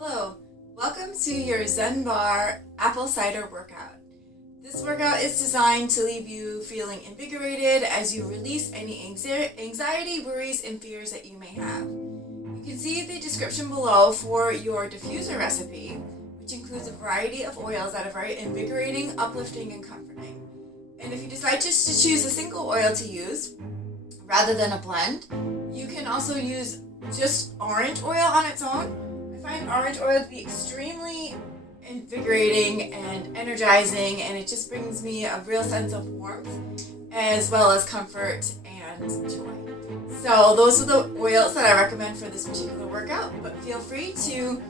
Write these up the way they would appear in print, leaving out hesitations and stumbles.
Hello, welcome to your Zen Bar Apple Cider Workout. This workout is designed to leave you feeling invigorated as you release any anxiety, worries, and fears that you may have. You can see the description below for your diffuser recipe, which includes a variety of oils that are very invigorating, uplifting, and comforting. And if you decide just to choose a single oil to use, rather than a blend, you can also use just orange oil on its own. I find orange oil to be extremely invigorating and energizing, and it just brings me a real sense of warmth as well as comfort and joy. So those are the oils that I recommend for this particular workout, but feel free to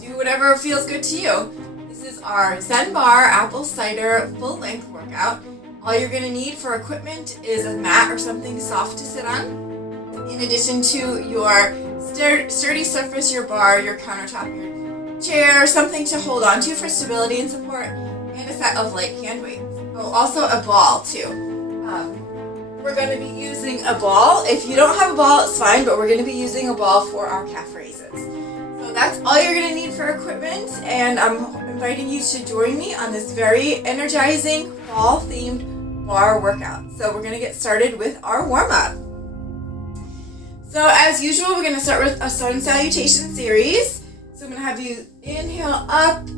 do whatever feels good to you. This is our Zen Bar Apple Cider full length workout. All you're going to need for equipment is a mat or something soft to sit on, in addition to your sturdy surface, your bar, your countertop, your chair, something to hold on to for stability and support, and a set of light hand weights. Oh, also a ball too. We're going to be using a ball. If you don't have a ball, it's fine, but we're going to be using a ball for our calf raises. So that's all you're going to need for equipment, and I'm inviting you to join me on this very energizing fall-themed bar workout. So we're going to get started with our warm-up. So as usual, we're going to start with a sun salutation series. So I'm going to have you inhale up,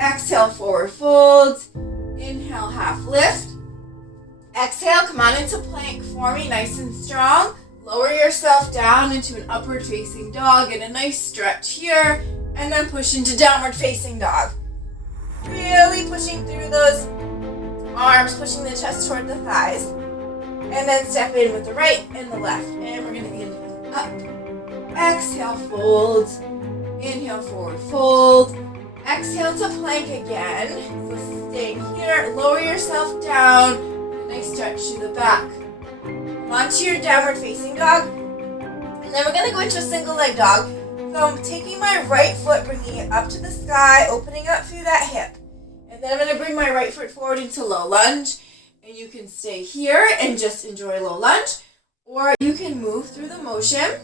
exhale forward fold, inhale half lift, exhale come on into plank for me nice and strong. Lower yourself down into an upward facing dog and a nice stretch here, and then push into downward facing dog. Really pushing through those arms, pushing the chest toward the thighs, and then step in with the right and the left. And we're going to begin up, exhale fold, inhale forward fold, exhale to plank again. So staying here, lower yourself down, a nice stretch to the back. Onto your downward facing dog, and then we're going to go into a single leg dog. So I'm taking my right foot, bringing it up to the sky, opening up through that hip, and then I'm going to bring my right foot forward into low lunge, and you can stay here and just enjoy low lunge, or you can move through the motion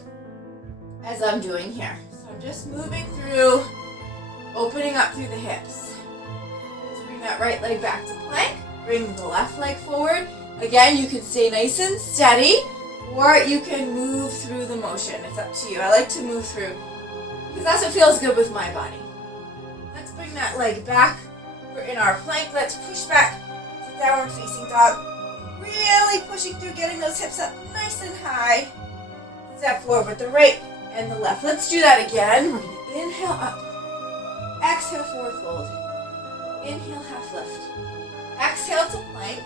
as I'm doing here. So I'm just moving through, opening up through the hips. Let's bring that right leg back to plank, bring the left leg forward. Again, you can stay nice and steady, or you can move through the motion. It's up to you. I like to move through because that's what feels good with my body. Let's bring that leg back. We're in our plank. Let's push back to downward facing dog. Really pushing through, getting those hips up nice and high. Step forward with the right and the left. Let's do that again. We're going to inhale up. Exhale forward fold. Inhale half lift. Exhale to plank.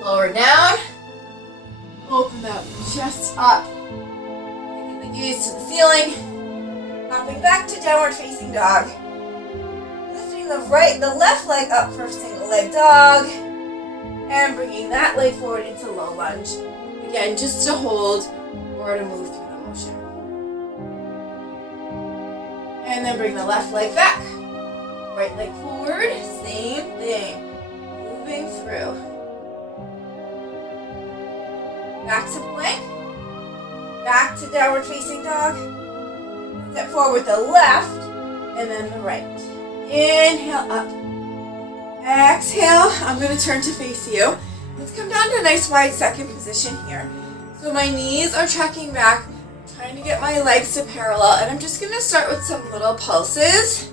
Lower down, open up, chest up, taking the gaze to the ceiling, hopping back to downward facing dog, lifting the left leg up for single leg dog, and bringing that leg forward into low lunge, again just to hold or to move through the motion. And then bring the left leg back, right leg forward, same thing, moving through. Back to plank, back to downward facing dog, step forward with the left, and then the right. Inhale up, exhale, I'm going to turn to face you. Let's come down to a nice wide second position here. So my knees are tracking back, trying to get my legs to parallel, and I'm just going to start with some little pulses,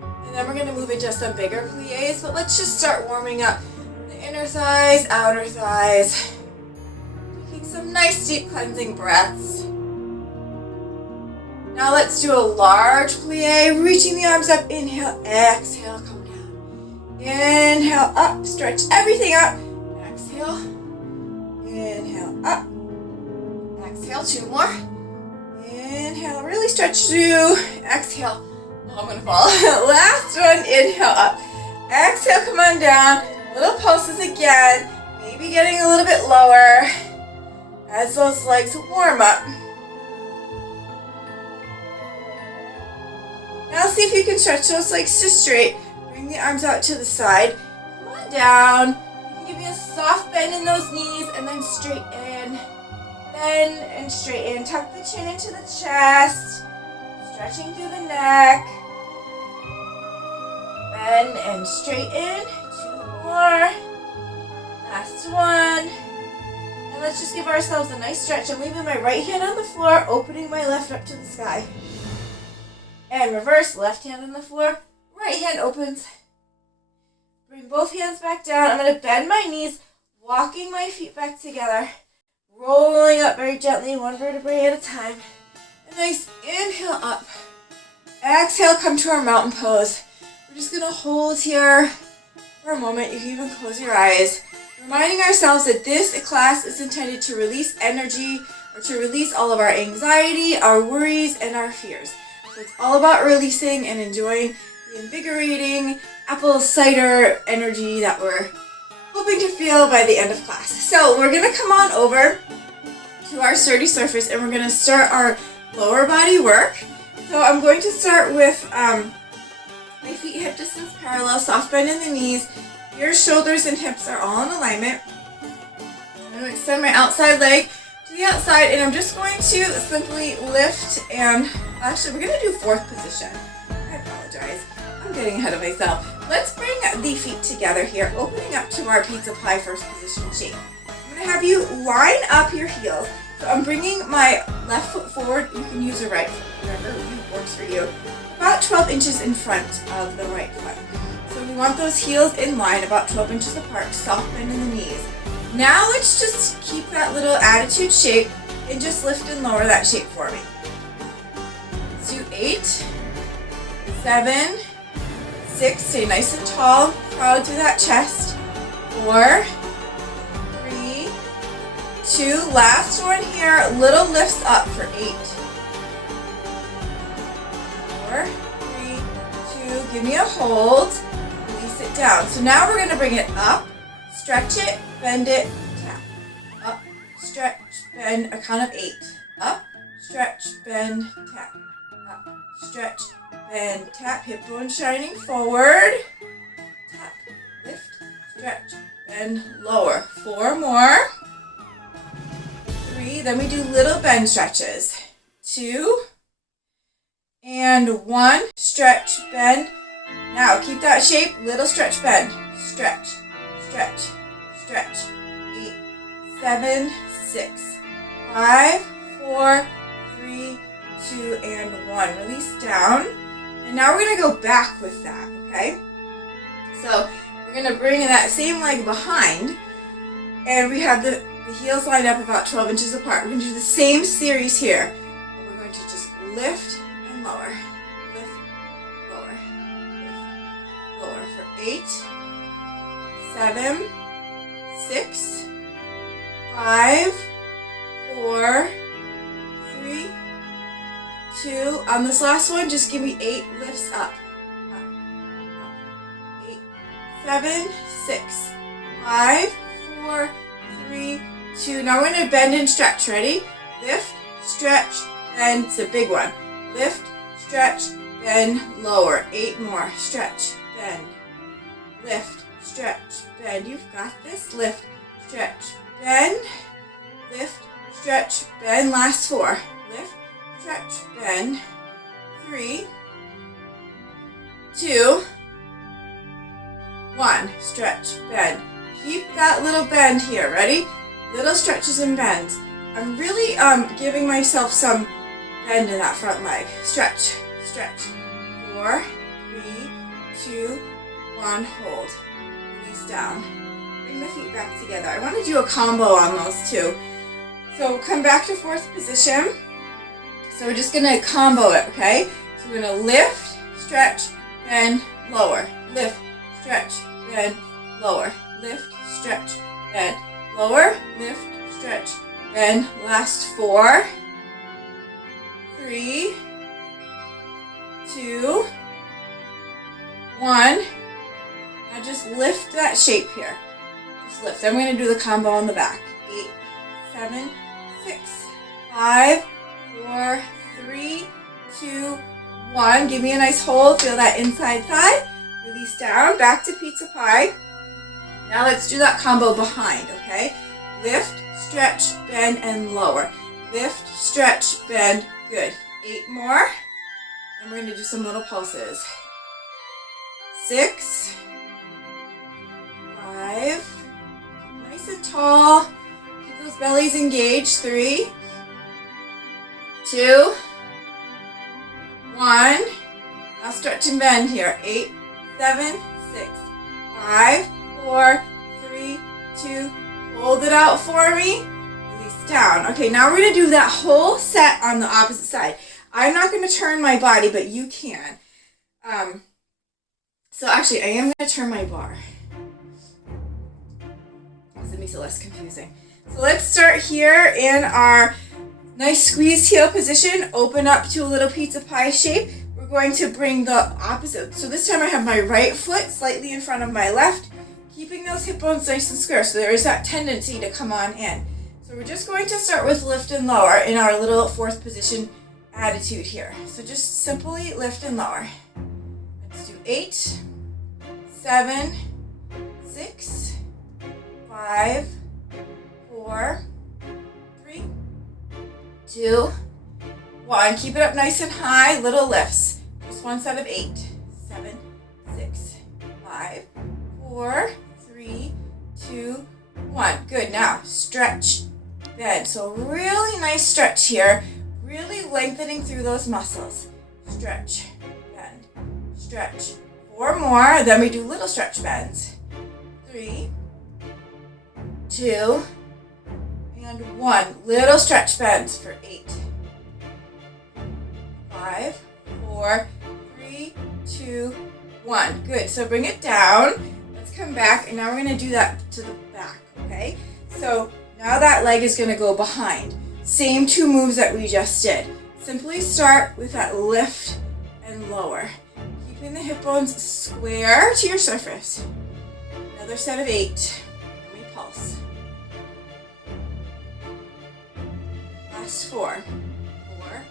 and then we're going to move into some bigger plies, but let's just start warming up the inner thighs, outer thighs. Some nice deep cleansing breaths. Now let's do a large plie, reaching the arms up. Inhale, exhale, come down. Inhale, up, stretch everything up. Exhale, inhale, up. Exhale, two more. Inhale, really stretch through. Exhale, oh, I'm gonna fall. Last one, inhale, up. Exhale, come on down. Little pulses again, maybe getting a little bit lower as those legs warm up. Now see if you can stretch those legs to straight. Bring the arms out to the side. Come on down. You can give me a soft bend in those knees and then straight in. Bend and straighten. Tuck the chin into the chest. Stretch stretching through the neck. Bend and straighten. 2 more. Last one. And let's just give ourselves a nice stretch. I'm leaving my right hand on the floor, opening my left up to the sky. And reverse, left hand on the floor, right hand opens. Bring both hands back down. I'm going to bend my knees, walking my feet back together, rolling up very gently, one vertebrae at a time. A nice inhale up. Exhale, come to our mountain pose. We're just going to hold here for a moment. You can even close your eyes. Reminding ourselves that this class is intended to release energy or to release all of our anxiety, our worries, and our fears. So it's all about releasing and enjoying the invigorating apple cider energy that we're hoping to feel by the end of class. So we're going to come on over to our sturdy surface and we're going to start our lower body work. So I'm going to start with my feet hip distance parallel, soft bend in the knees. Your shoulders and hips are all in alignment. I'm going to extend my outside leg to the outside and I'm just going to simply lift and actually we're going to do fourth position. I apologize. I'm getting ahead of myself. Let's bring the feet together here, opening up to our pizza pie first position shape. I'm going to have you line up your heels. So I'm bringing my left foot forward. You can use your right foot, whatever works for you. About 12 inches in front of the right foot. So we want those heels in line, about 12 inches apart, soft bend in the knees. Now let's just keep that little attitude shape and just lift and lower that shape for me. Let's do 8, 7, 6, stay nice and tall, proud through that chest. 4, 3, 2, last one here, little lifts up for 8. 4, 3, 2, give me a hold, release it down. So now we're going to bring it up, stretch it, bend it, tap. Up, stretch, bend, a count of 8. Up, stretch, bend, tap. Up, stretch, bend, tap, hip bone shining forward. Tap, lift, stretch, bend, lower. 4 more. 3, then we do little bend stretches. 2, and 1, stretch, bend. Now keep that shape, little stretch, bend. Stretch, stretch, stretch. 8, 7, 6, 5, 4, 3, 2, and 1. Release down. And now we're going to go back with that, okay? So we're going to bring that same leg behind. And we have the heels lined up about 12 inches apart. We're going to do the same series here. We're going to just lift and lower. Lift, lower, lift, lower for 8, 7, 6, 5, 4, 3, 2. On this last one, just give me 8 lifts up. Up, up. 8, 7, 6, 5, 4, 3, 2. Now we're going to bend and stretch. Ready? Lift, stretch, bend. It's a big one. Lift, stretch, bend, lower. 8 more. Stretch, bend. Lift, stretch, bend. You've got this. Lift, stretch, bend. Lift, stretch, bend. Last 4. Lift, stretch, bend. 3, 2, 1. Stretch, bend. Keep that little bend here. Ready? Little stretches and bends. I'm really giving myself some bend in that front leg. Stretch, stretch. 4, 3, 2, 1. Hold. Release down. Bring the feet back together. I want to do a combo on those two. So come back to fourth position. So we're just going to combo it, okay? So we're going to lift, stretch, bend, lower. Lift, stretch, bend, lower. Lift, stretch, bend, lower. Lift, stretch, bend. Last 4, 3, 2, 1. Now just lift that shape here. Just lift. I'm going to do the combo on the back. 8, 7, 6, 5, 4, 3, 2, 1. Give me a nice hold. Feel that inside thigh. Release down. Back to pizza pie. Now let's do that combo behind, okay? Lift, stretch, bend, and lower. Lift, stretch, bend. Good. 8 more. we're going to do some little pulses. 6, 5, nice and tall. Keep those bellies engaged. 3, 2, 1. Now stretch and bend here. 8, 7, 6, 5, 4, 3, 2. Hold it out for me. Release down. Okay, now we're going to do that whole set on the opposite side. I'm not going to turn my body, but you can. So actually, I am going to turn my bar. Because it makes it less confusing. So let's start here in our nice squeeze heel position. Open up to a little pizza pie shape. We're going to bring the opposite. So this time I have my right foot slightly in front of my left, keeping those hip bones nice and square. So there is that tendency to come on in. So we're just going to start with lift and lower in our little fourth position attitude here. So just simply lift and lower. Let's do 8, 7, 6, 5, 4, 3, 2, 1. Keep it up nice and high, little lifts. Just one set of 8, 7, 6, 5, 4, 3, 2, 1. Good. Now stretch, bend. So really nice stretch here. Really lengthening through those muscles. Stretch, bend, stretch. 4 more. Then we do little stretch bends. 3, 2, and 1. Little stretch bends for 8, 5, 4, 3, 2, 1. Good. So bring it down. Let's come back, and now we're going to do that to the back, okay? So now that leg is going to go behind. Same 2 moves that we just did. Simply start with that lift and lower. Keeping the hip bones square to your surface. Another set of 8. And we pulse. Last 4. 4,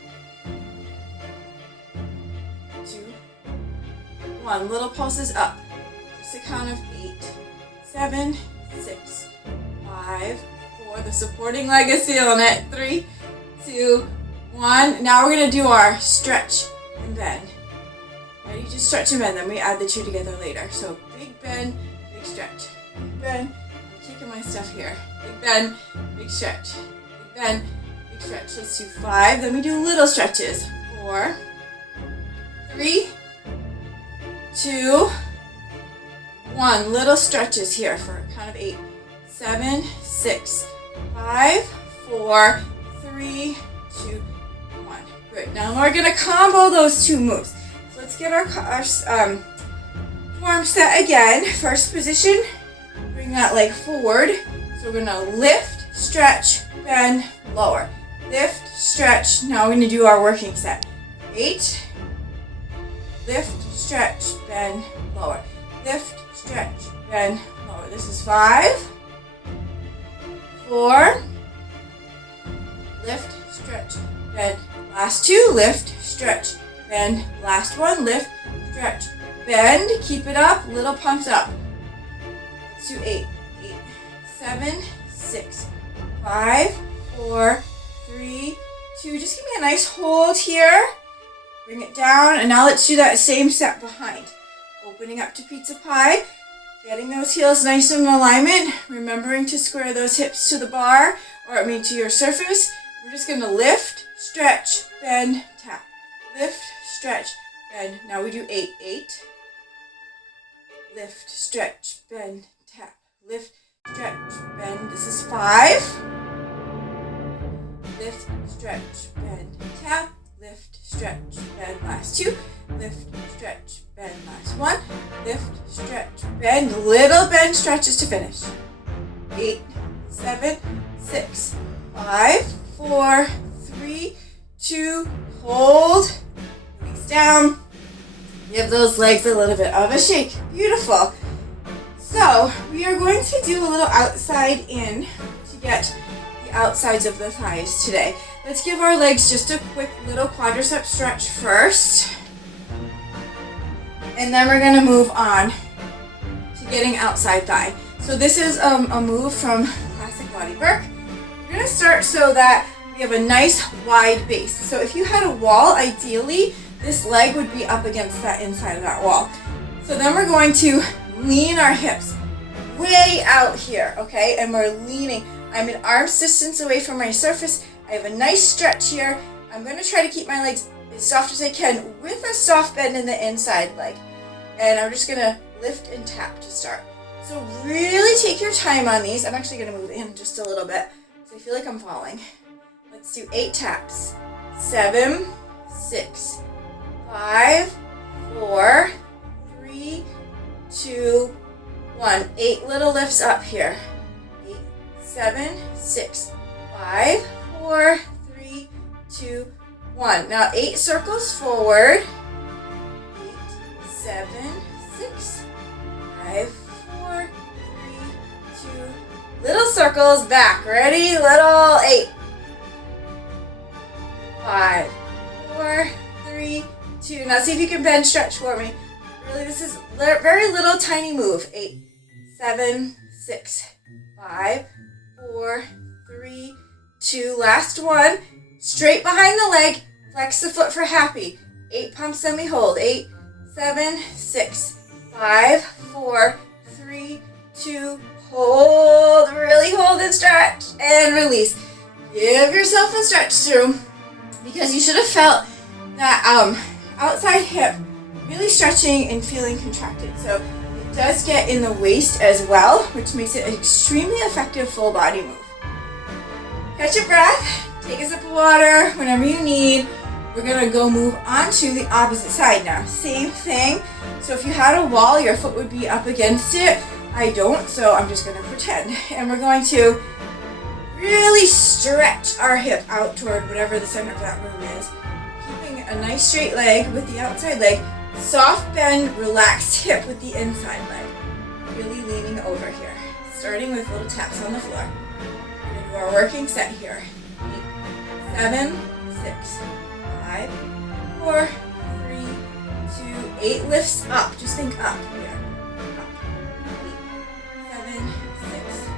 2, 1. Little pulses up. Just a count of 8, 7, 6, 5, 4. The supporting leg is feeling it. 3, 2, 1. Now we're going to do our stretch and bend. Ready? Just stretch and bend. Then we add the 2 together later. So big bend, big stretch. Big bend. I'm taking my stuff here. Big bend, big stretch. Big bend, big stretch. Let's do 5. Then we do little stretches. 4, 3, 2, 1. Little stretches here for a count of 8, 7, 6, 5, 4, 3, 2, 1. Good. Now we're going to combo those 2 moves. So let's get our form set again. First position, bring that leg forward. So we're going to lift, stretch, bend, lower. Lift, stretch. Now we're going to do our working set. 8, lift, stretch, bend, lower. Lift, stretch, bend, lower. This is 5, 4, lift, stretch, bend. Last 2, lift, stretch, bend. Last 1, lift, stretch, bend. Keep it up, little pumps up. Let's do 8, 7, 6, 5, 4, 3, 2. Just give me a nice hold here. Bring it down, and now let's do that same set behind. Opening up to pizza pie. Getting those heels nice and in alignment. Remembering to square those hips to the bar, to your surface. We're just going to lift, stretch, bend, tap. Lift, stretch, bend. Now we do 8, 8. Lift, stretch, bend, tap. Lift, stretch, bend. This is 5. Lift, stretch, bend, tap. Lift, stretch, bend. Last 2. Lift, stretch, bend. Last 1. Lift, stretch, bend. Little bend stretches to finish. 8, 7, 6, 5, 4, 3, 2. Hold. Release down. Give those legs a little bit of a shake. Beautiful. So we are going to do a little outside in to get the outsides of the thighs today. Let's give our legs just a quick little quadricep stretch first. And then we're going to move on to getting outside thigh. So this is a move from Classic Lottie Burke. We're going to start so that we we have a nice wide base. So if you had a wall, ideally, this leg would be up against that inside of that wall. So then we're going to lean our hips way out here, okay? And we're leaning. I'm an arm's distance away from my surface. I have a nice stretch here. I'm going to try to keep my legs as soft as I can with a soft bend in the inside leg. And I'm just going to lift and tap to start. So really take your time on these. I'm actually going to move in just a little bit so I feel like I'm falling. Let's do 8 taps. 7, 6, 5, 4, 3, 2, 1. 8 little lifts up here. 8, 7, 6, 5, 4, 3, 2, 1. Now 8 circles forward. 8, 7, 6, 5, 4, 3, 2. Little circles back. Ready? Little 8. 5, 4, 3, 2. Now see if you can bend, stretch for me. Really, this is very little tiny move. 8, 7, 6, 5, 4, 3, 2. Last one. Straight behind the leg. Flex the foot for happy. 8 pumps, then we hold. 8, 7, 6, 5, 4, 3, 2. Hold. Really hold and stretch. And release. Give yourself a stretch through, because you should have felt that outside hip really stretching and feeling contracted. So it does get in the waist as well, which makes it an extremely effective full body move. Catch your breath, take a sip of water whenever you need. We're gonna go move on to the opposite side now. Same thing. So if you had a wall, your foot would be up against it. I don't, so I'm just gonna pretend. And we're going to really stretch our hip out toward whatever the center of that room is. Keeping a nice straight leg with the outside leg. Soft bend, relaxed hip with the inside leg. Really leaning over here. Starting with little taps on the floor. We're going to do our working set here. 8, 7, 6, 5, 4, 3, 2, 8 lifts up. Just think up here. Up. 8, 7, 6,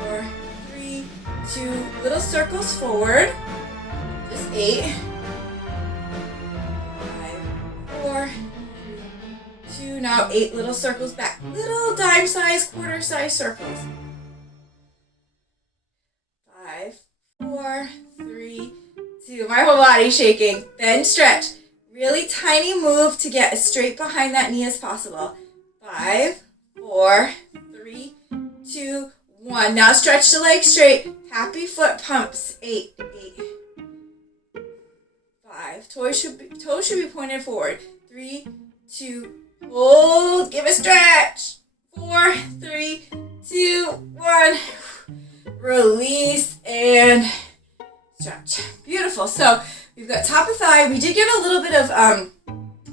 4, 3, 2. Little circles forward. Just 8. 4, 2, now 8 little circles back. Little dime size, quarter size circles. 5, 4, 3, 2. My whole body's shaking. Then stretch. Really tiny move to get as straight behind that knee as possible. 5, 4, 3, 2, 1. Now stretch the leg straight. Happy foot pumps. 8, 8. 5. Toes should be pointed forward. 3, 2, hold, give a stretch. 4, 3, 2, 1. Release and stretch. Beautiful. So we've got top of thigh. We did get a little bit of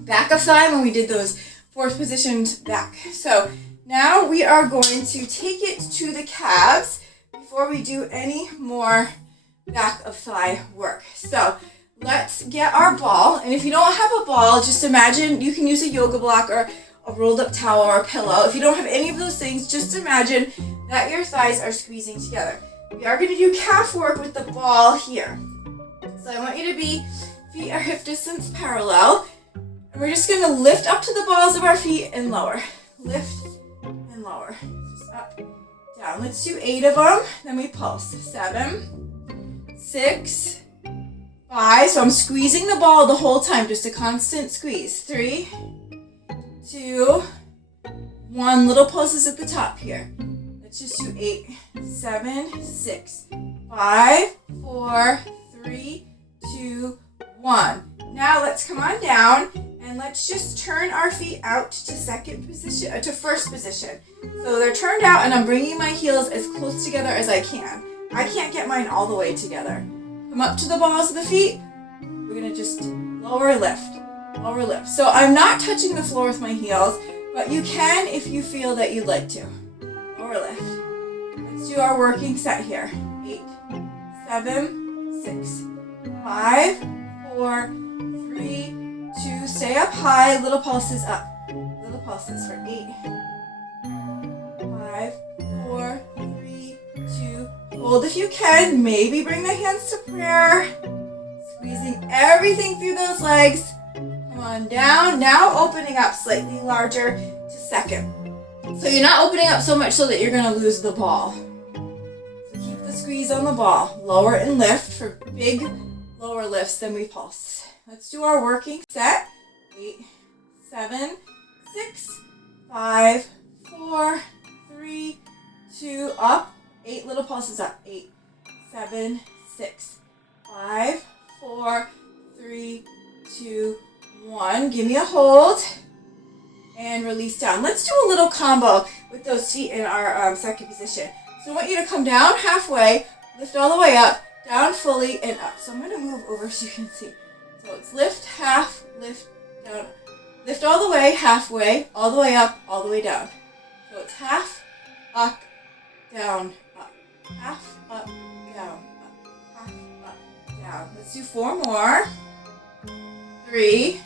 back of thigh when we did those 4th positions back. So now we are going to take it to the calves before we do any more back of thigh work. So let's get our ball, and if you don't have a ball, just imagine you can use a yoga block or a rolled up towel or a pillow. If you don't have any of those things, just imagine that your thighs are squeezing together. We are going to do calf work with the ball here. So I want you to be feet are hip distance parallel, and we're just going to lift up to the balls of our feet and lower. Lift and lower. Just up, down. Let's do 8 of them, then we pulse. 7, 6, 5, so I'm squeezing the ball the whole time, just a constant squeeze. 3, 2, 1. Little pulses at the top here. Let's just do 8, 7, 6, 5, 4, 3, 2, 1. Now let's come on down and let's just turn our feet out to first position. So they're turned out and I'm bringing my heels as close together as I can. I can't get mine all the way together. Come up to the balls of the feet. We're going to just lower lift. Lower lift. So I'm not touching the floor with my heels, but you can if you feel that you'd like to. Lower lift. Let's do our working set here. 8, 7, 6, 5, 4, 3, 2. Stay up high. Little pulses up. Little pulses for 8, 5, 4, 3, 2. Hold if you can. Maybe bring the hands to prayer. Squeezing everything through those legs. Come on down. Now opening up slightly larger to second. So you're not opening up so much so that you're going to lose the ball. So keep the squeeze on the ball. Lower and lift for big lower lifts, then we pulse. Let's do our working set. 8, 7, 6, 5, 4, 3, 2, up. 8 little pulses up. 8, 7, 6, 5, 4, 3, 2, 1. Give me a hold. And release down. Let's do a little combo with those feet in our second position. So I want you to come down halfway, lift all the way up, down fully, and up. So I'm going to move over so you can see. So it's lift, half, lift, down. Lift all the way, halfway, all the way up, all the way down. So it's half, up, down, up. Half, up, down, up. Half, up, down. Let's do 4 more. 3,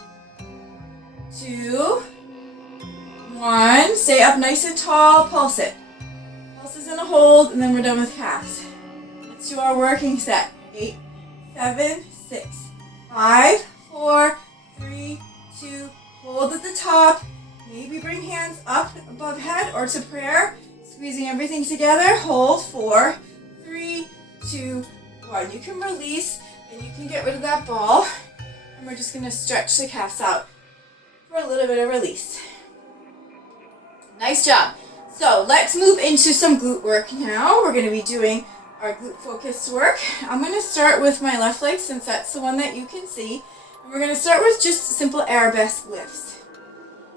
2, 1. Stay up nice and tall. Pulse it. Pulses in a hold, and then we're done with calves. Let's do our working set. 8, 7, 6, 5, 4, 3, 2. Hold at the top. Maybe bring hands up above head or to prayer. Squeezing everything together. Hold. 4, 3, 2, 1. You can release and you can get rid of that ball. And we're just going to stretch the calves out for a little bit of release. Nice job. So let's move into some glute work now. We're going to be doing our glute focused work. I'm going to start with my left leg since that's the one that you can see. And we're going to start with just simple arabesque lifts.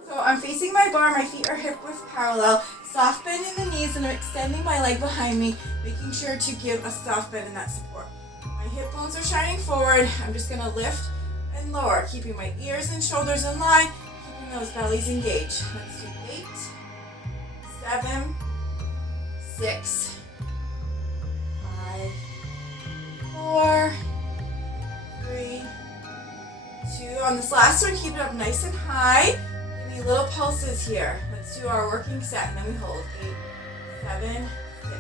So I'm facing my bar, my feet are hip width parallel, soft bend in the knees, and I'm extending my leg behind me, making sure to give a soft bend in that support. My hip bones are shining forward. I'm just going to lift and lower, keeping my ears and shoulders in line, keeping those bellies engaged. Let's do 8, 7, 6, 5, 4, 3, 2. On this last one, keep it up nice and high. Give me little pulses here. Let's do our working set, and then we hold. 8, 7, 6,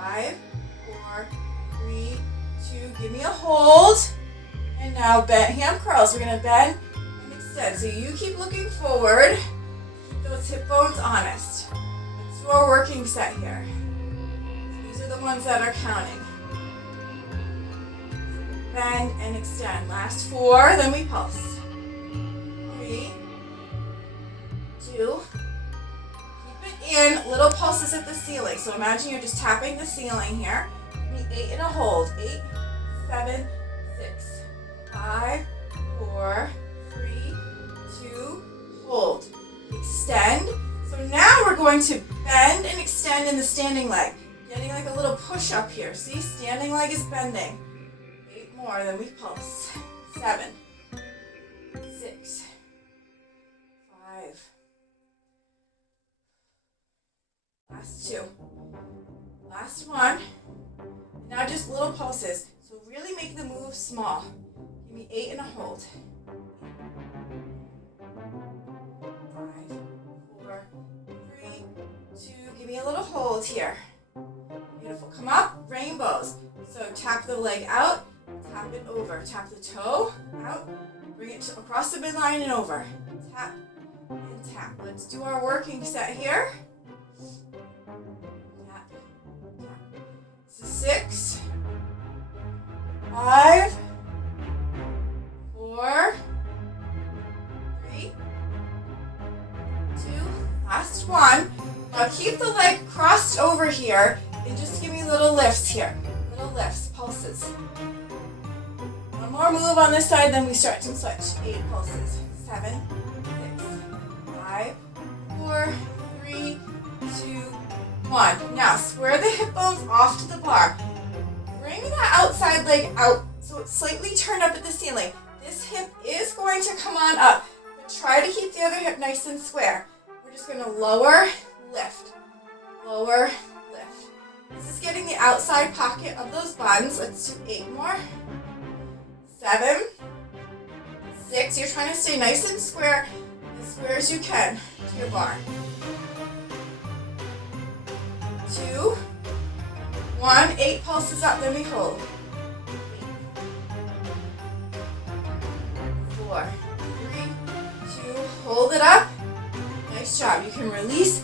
5, 4, 3, 2. Give me a hold. And now bend, hand curls. We're going to bend and extend. So you keep looking forward. Keep those hip bones honest. Let's do our working set here. These are the ones that are counting. Bend and extend. Last 4, then we pulse. 3, 2. Keep it in. Little pulses at the ceiling. So imagine you're just tapping the ceiling here. Give me 8 and a hold. 8, 7, 6, 5, 4, 3, 2, hold. Extend. So now we're going to bend and extend in the standing leg. Getting like a little push up here. See, standing leg is bending. 8 more, then we pulse. 7, 6, 5. Last 2. Last 1. Now just little pulses. So really make the move small. Give me 8 and a hold. 5, 4, 3, 2. Give me a little hold here. Beautiful. Come up, rainbows. So tap the leg out, tap it over. Tap the toe out, bring it across the midline and over. Tap and tap. Let's do our working set here. Tap, tap. This is 6, 5, 4, 3, 2. Last 1. Now keep the leg crossed over here and just give me little lifts here. Little lifts, pulses. One more move on this side, then we stretch and switch. 8 pulses. 7, 6, 5, 4, 3, 2, 1. Now square the hip bones off to the bar. Bring that outside leg out so it's slightly turned up at the ceiling. This hip is going to come on up, but try to keep the other hip nice and square. We're just going to lower, lift, lower, lift. This is getting the outside pocket of those buns. Let's do 8 more. 7, 6. You're trying to stay nice and square as you can to your bar. 2, 1, 8 pulses up, then we hold. 4, 3, 2, hold it up. Nice job. You can release.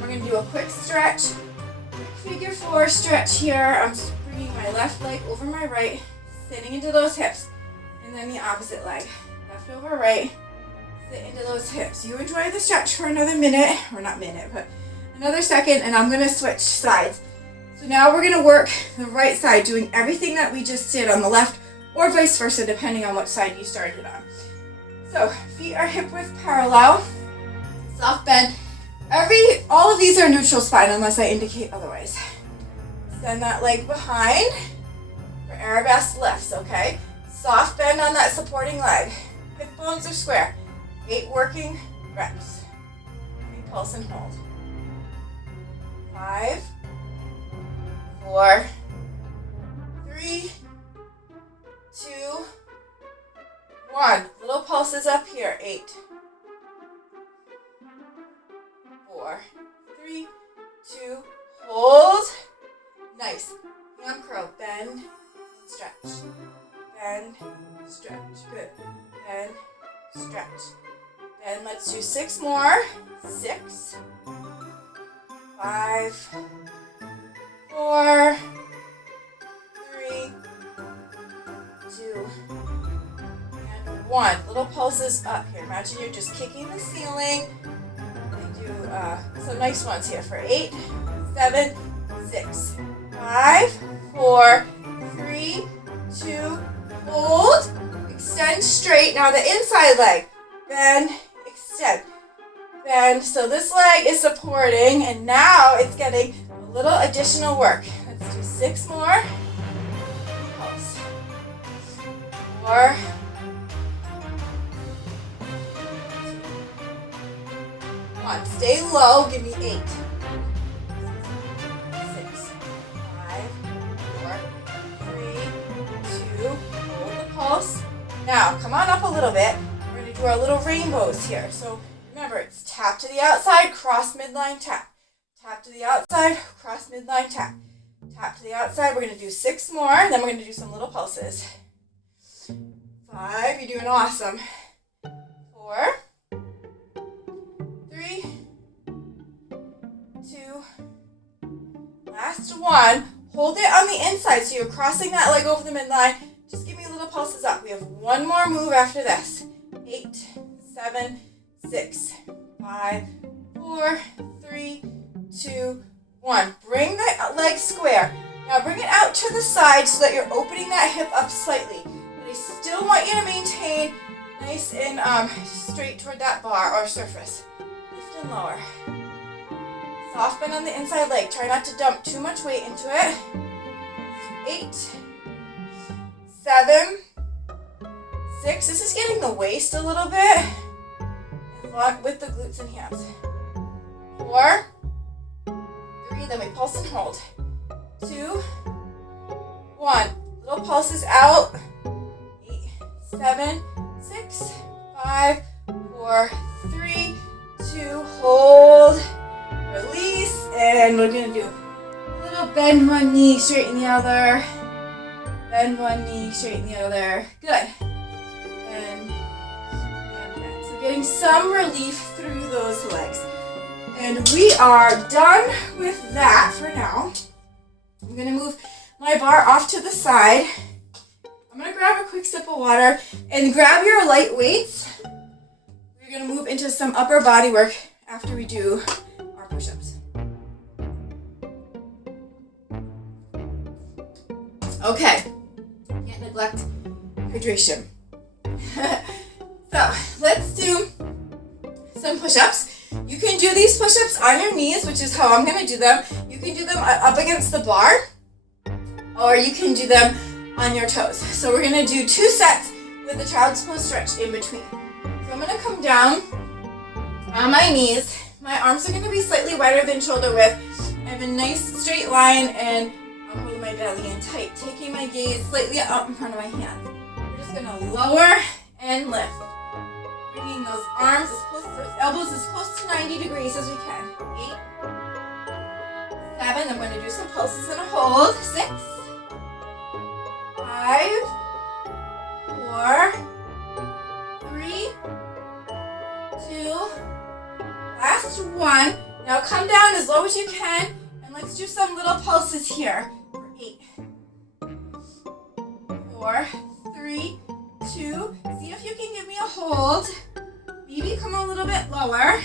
We're going to do a quick stretch. Figure 4 stretch here. I'm just bringing my left leg over my right, sitting into those hips. And then the opposite leg. Left over right, sit into those hips. You enjoy the stretch for another minute, or not minute, but another second, and I'm going to switch sides. So now we're going to work the right side, doing everything that we just did on the left, or vice versa, depending on which side you started on. So feet are hip width parallel, soft bend. All of these are neutral spine unless I indicate otherwise. Send that leg behind for arabesque lifts, okay? Soft bend on that supporting leg. Hip bones are square. 8 working reps. Pulse and hold. 5, 4, 3, 2, 1. Little pulses up here. 8, 4, 3, 2, hold. Nice. Hand curl. Bend, stretch. Bend, stretch. Good. Bend, stretch. Then let's do 6 more. 6, 5, 4, 3, 2, and 1. Little pulses up here. Imagine you're just kicking the ceiling. We do some nice ones here for 8, 7, 6, 5, 4, 3, 2, hold. Extend straight. Now the inside leg. Bend, extend. Bend. So this leg is supporting, and now it's getting a little additional work. Let's do 6 more. Pulse. 4. 1. Stay low. Give me 8. 6, 5, 4, 3, 2. Hold the pulse. Now, come on up a little bit. We're going to do our little rainbows here. So remember, it's tap to the outside, cross midline, tap. Tap to the outside, cross midline, tap. Tap to the outside. We're going to do 6 more. Then we're going to do some little pulses. 5. You're doing awesome. 4, 3, 2. Last 1. Hold it on the inside so you're crossing that leg over the midline. Just give me little pulses up. We have 1 more move after this. 8, 7, 6, 5, 4, 3, 2, 1. Bring the leg square. Now bring it out to the side so that you're opening that hip up slightly. But I still want you to maintain nice and straight toward that bar or surface. Lift and lower. Soft bend on the inside leg. Try not to dump too much weight into it. 8, 7, 6. This is getting the waist a little bit with the glutes and hands. 4, 3. Then we pulse and hold. 2, 1. Little pulses out. 8, 7, 6, 5, 4, 3, 2. Hold. Release. And we're going to do a little bend one knee, straighten the other. Bend one knee, straighten the other. Good. And bend. So getting some relief through those legs. And we are done with that for now. I'm going to move my bar off to the side. I'm going to grab a quick sip of water and grab your light weights. We're going to move into some upper body work after we do our push-ups. Okay. Can't neglect hydration. So let's do some push-ups. You can do these push-ups on your knees, which is how I'm going to do them. You can do them up against the bar, or you can do them on your toes. So we're going to do 2 sets with a child's pose stretch in between. So I'm going to come down on my knees. My arms are going to be slightly wider than shoulder width. I have a nice straight line, and I'm holding my belly in tight, taking my gaze slightly up in front of my hands. We're just going to lower and lift. Bringing those arms as close to those elbows as close to 90 degrees as we can. 8, 7. I'm going to do some pulses and a hold. 6, 5, 4, 3, 2, last 1. Now come down as low as you can, and let's do some little pulses here. 8, 4, 3, 2. See if you can give me a hold. Maybe come a little bit lower.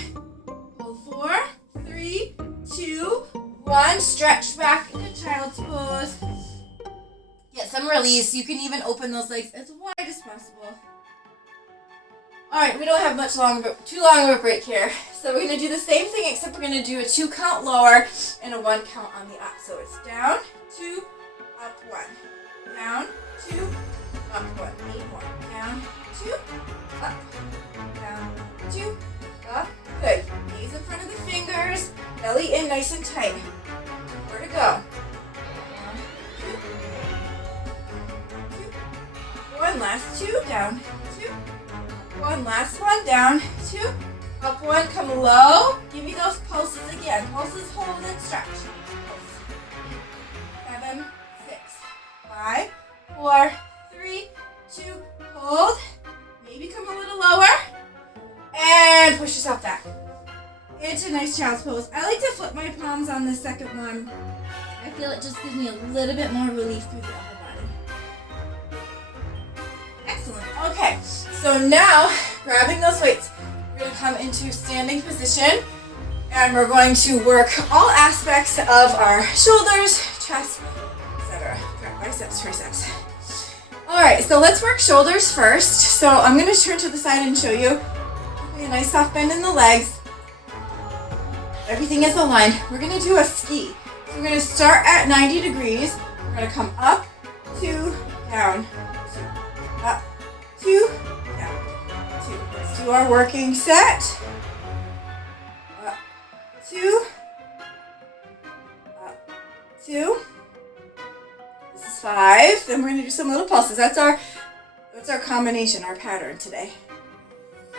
Hold 4, 3, 2, 1. Stretch back into child's pose. Get some release. You can even open those legs as wide as possible. Alright, we don't have too long of a break here. So we're going to do the same thing, except we're going to do a 2 count lower and a 1 count on the up. So it's down, 2, up, 1. Down, 2, up, 1. 8 more. Down, 2, up. Down, 2, up. Good. Knees in front of the fingers. Belly in nice and tight. Where to go? 1, last 2, down, 2, 1, last 1, down, 2, up 1, come low, give me those pulses again, pulses, hold and stretch, 7, 6, 5, 4, 3, 2, hold, maybe come a little lower, and push yourself back, into nice child's pose. I like to flip my palms on the second one. I feel it just gives me a little bit more relief through the upper body. Excellent. Okay, so now grabbing those weights, we're going to come into standing position, and we're going to work all aspects of our shoulders, chest, etc. Biceps, triceps. All right, so let's work shoulders first. So I'm going to turn to the side and show you. A nice soft bend in the legs. Everything is aligned. We're going to do a ski. So we're going to start at 90 degrees. We're going to come up, 2, down, 2, up, 2, down, 2. Let's do our working set. Up, 2, up, 2. This is 5. Then we're going to do some little pulses. That's our combination, our pattern today.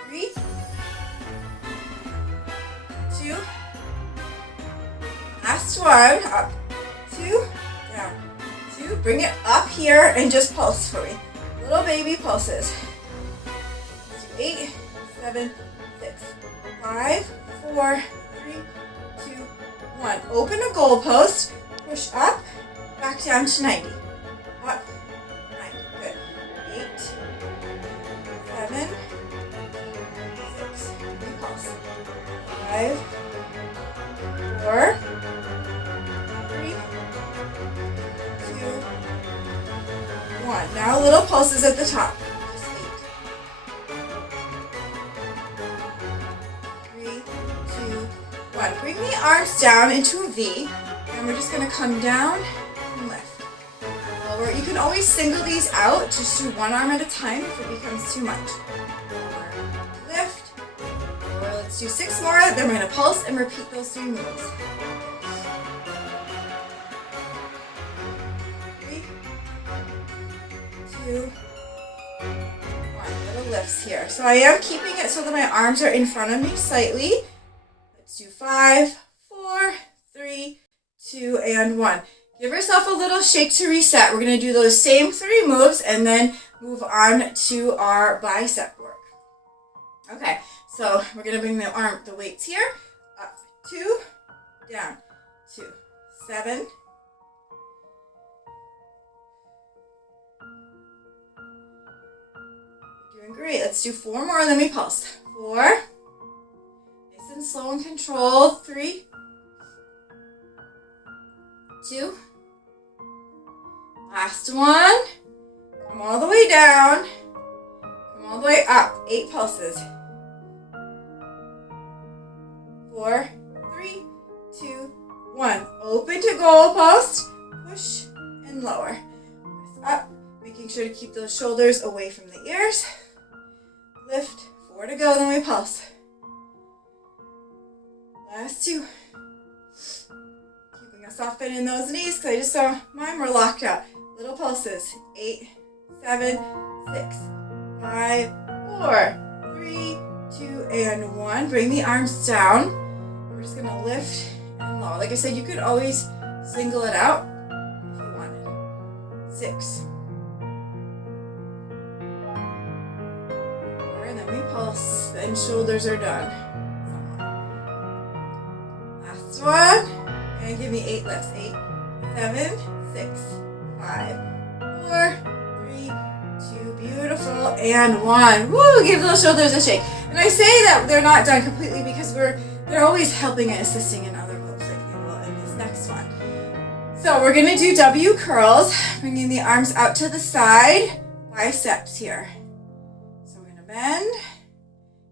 3, 2. Last one, up, 2, down, 2. Bring it up here and just pulse for me. Little baby pulses. 8, 7, 6, 5, 4, 3, 2, 1. Open a goalpost, push up, back down to 90. Up, 90. Good. 8, 7, 6, repulse. 5, 4, 1. Now little pulses at the top. Just 8. 3, 2, 1. Bring the arms down into a V, and we're just going to come down and lift. Lower. You can always single these out. Just do one arm at a time if it becomes too much. Lower, lift. Lower. Let's do 6 more. Then we're going to pulse and repeat those 3 moves. 2, 1. Little lifts here. So I am keeping it so that my arms are in front of me slightly. Let's do 5, 4, 3, 2, and 1. Give yourself a little shake to reset. We're going to do those same 3 moves and then move on to our bicep work. Okay, so we're going to bring the weights here. Up, 2, down, 2, 7, great. Let's do 4 more and then we pulse. 4. Nice and slow and controlled. 3. 2. Last one. Come all the way down. Come all the way up. 8 pulses. 4, 3, 2, 1. Open to goalpost. Push and lower. Press up. Making sure to keep those shoulders away from the ears. Lift, 4 to go, then we pulse. Last 2. Keeping a soft bend in those knees because I just saw mine were locked out. Little pulses. 8, 7, 6, 5, 4, 3, 2, and 1. Bring the arms down. We're just going to lift and lower. Like I said, you could always Single it out if you wanted. 6. 4, and then we pulse. Then shoulders are done. Last one. And give me 8 lifts. 8, 7, 6, 5, 4, 3, 2, beautiful, and 1. Woo! Give those shoulders a shake. And I say that they're not done completely because they're always helping and assisting in other moves like they will in this next one. So we're gonna do W curls, bringing the arms out to the side, biceps here. So we're gonna bend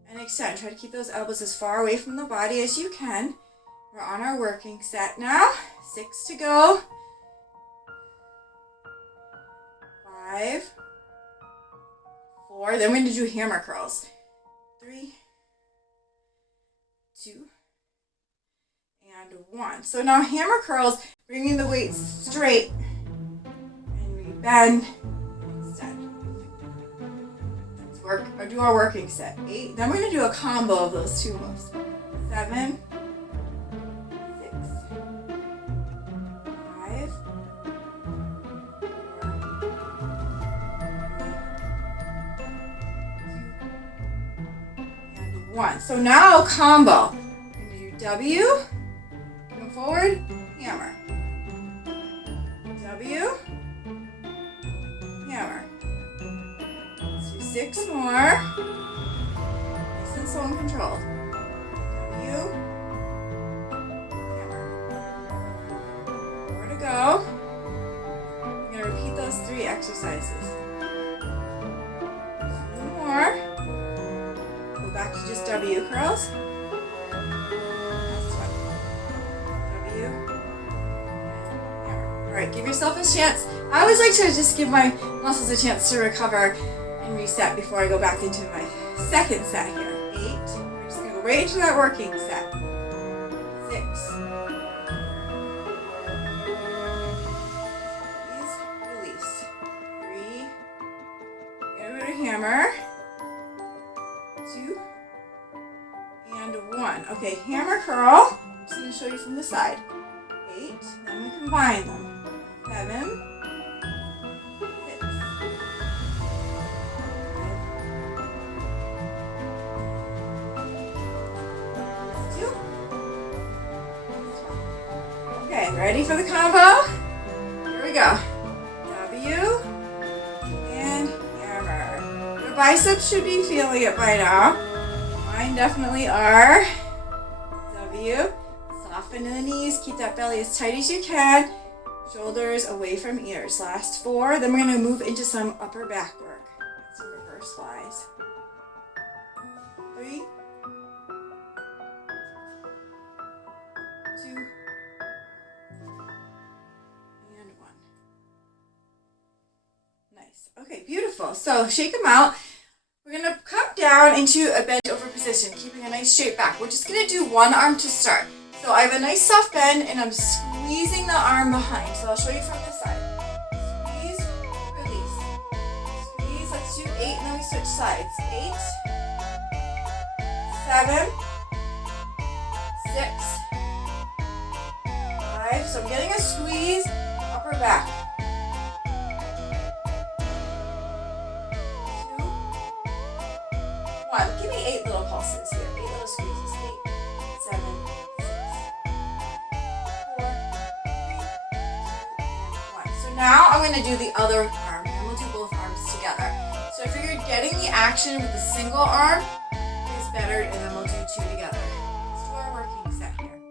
and extend. Try to keep those elbows as far away from the body as you can. We're on our working set now. 6 to go. 5, 4. Then we're going to do hammer curls. 3, 2, and 1. So now hammer curls, bringing the weights straight, and we bend and extend. Let's work or do our working set. 8. Then we're going to do a combo of those two moves. 7. 1. So now combo. I'm going to do W, come forward, hammer. W, hammer. Let's do 6 more. Nice and slow and controlled. W, hammer. More to go. I'm going to repeat those 3 exercises. 2 more. Back to just W curls. Last one. W. Hammer. Alright, give yourself a chance. I always like to just give my muscles a chance to recover and reset before I go back into my second set here. 8. We're just going to go right into that working set. 6. Release. 3. We're going to go to hammer. 2 and 1. Okay, hammer curl. I'm just going to show you from the side. 8. Then we combine them. 7. 6. 2. Okay, ready for the combo? Here we go. W. Biceps should be feeling it by now. Mine definitely are. W. Soften in the knees. Keep that belly as tight as you can. Shoulders away from ears. Last 4. Then we're going to move into some upper back work. Some reverse flies. 3. 2. And 1. Nice. Okay, beautiful. So shake them out. We're going to come down into a bent over position, keeping a nice straight back. We're just going to do one arm to start. So I have a nice soft bend and I'm squeezing the arm behind. So I'll show you from this side. Squeeze, release. Squeeze, let's do 8 and then we switch sides. 8, 7, 6, 5. So I'm getting a squeeze, upper back. 1. Give me 8 little pulses here. 8 little squeezes. 8, 7, 6, 4, 3, 2, and 1. So now I'm going to do the other arm, and we'll do both arms together. So I figured getting the action with the single arm is better, and then we'll do 2 together. Let's do our working set here.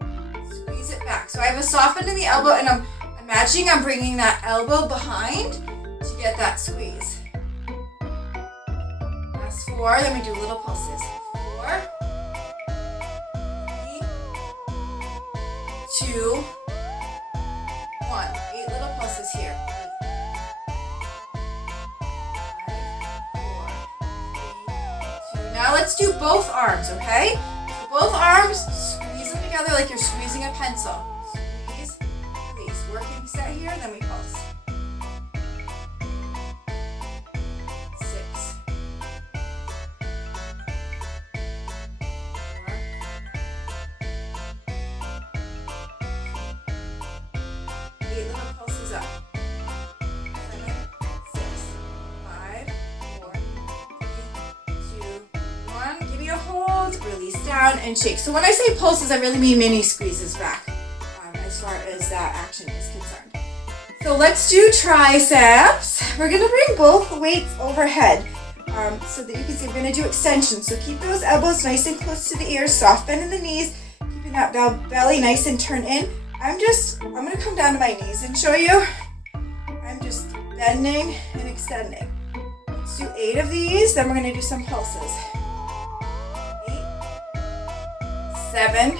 Squeeze it back. So I have a soften in the elbow, and I'm imagining I'm bringing that elbow behind to get that squeeze. 4, then we do little pulses. 4, 3, 2, 1. 8 little pulses here. 8, 5, 4, 3, 2. Now let's do both arms, okay? So both arms, squeeze them together like you're squeezing a pencil. Squeeze, release. Working set here, then we pulse. 6. 4, release down, and shake. So when I say pulses, I really mean mini squeezes back as far as that action is concerned. So let's do triceps. We're going to bring both weights overhead so that you can see we're going to do extensions. So keep those elbows nice and close to the ears, soft bend in the knees, keeping that belly nice and turn in. I'm going to come down to my knees and show you. I'm just bending and extending. Let's do 8 of these, then we're going to do some pulses. 8, 7,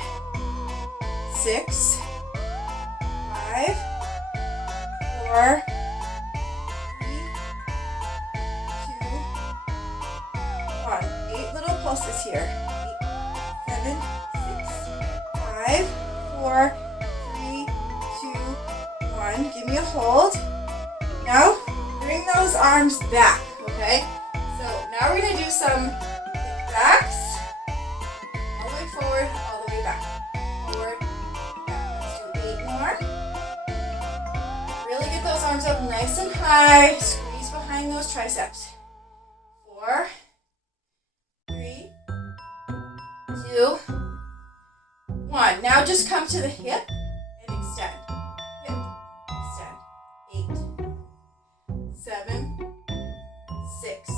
6, 5, 4, 3, 2, 1. 8 little pulses here. 8, 7, 6, 5, 4, 3, 2, 1. Give me a hold. Now, bring those arms back, okay? So now we're going to do some kickbacks. All the way forward, all the way back. Forward, back. Let's do 8 more. Really get those arms up nice and high. Squeeze behind those triceps. 4, 3, 2, 1. Now just come to the hip and extend. Hip, extend. 8, 7, 6,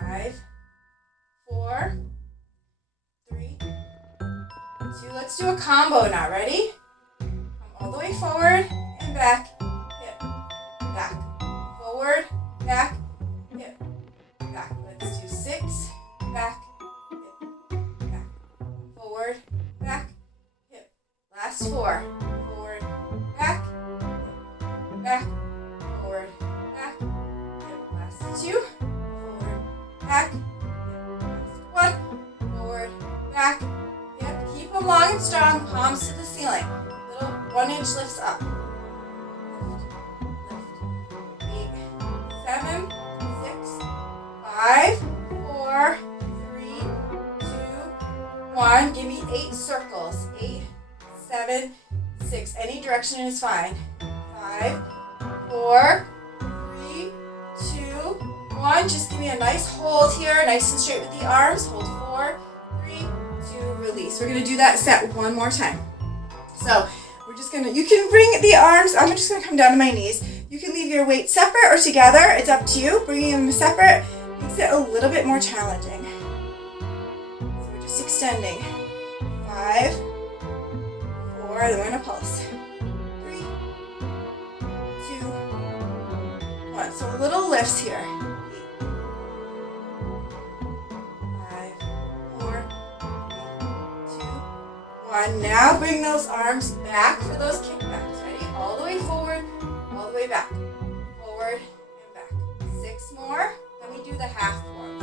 5, 4, 3, 2. Let's do a combo now. Ready? Come all the way forward and back. Hip, back. Forward, back, hip, back. Let's do 6, back, hip, back. Forward, back, hip. Last 4. Forward, back, hip, back. Forward, back, hip. Last 2. Forward, back, hip. Last 1. Forward, back, hip. Keep them long and strong. Palms to the ceiling. Little 1-inch lifts up. Lift, lift. 8, 7, 6, 5, 4, 3, 2, 1. Give me 8 circles. 8, 7, 6. Any direction is fine. 5, 4, 3, 2, 1. Just give me a nice hold here, nice and straight with the arms. Hold 4, 3, 2, release. We're going to do that set one more time. So we're just going to, you can bring the arms, I'm just going to come down to my knees. You can leave your weight separate or together. It's up to you. Bringing them separate makes it a little bit more challenging. So we're just extending. 5, 4, then we're going to pulse. 3, 2, 1. So little lifts here. 8, 5, 4, 3, 2, 1. Now bring those arms back for those kickbacks. Ready? All the way forward, all the way back. Forward and back. 6 more. Then we do the half forms.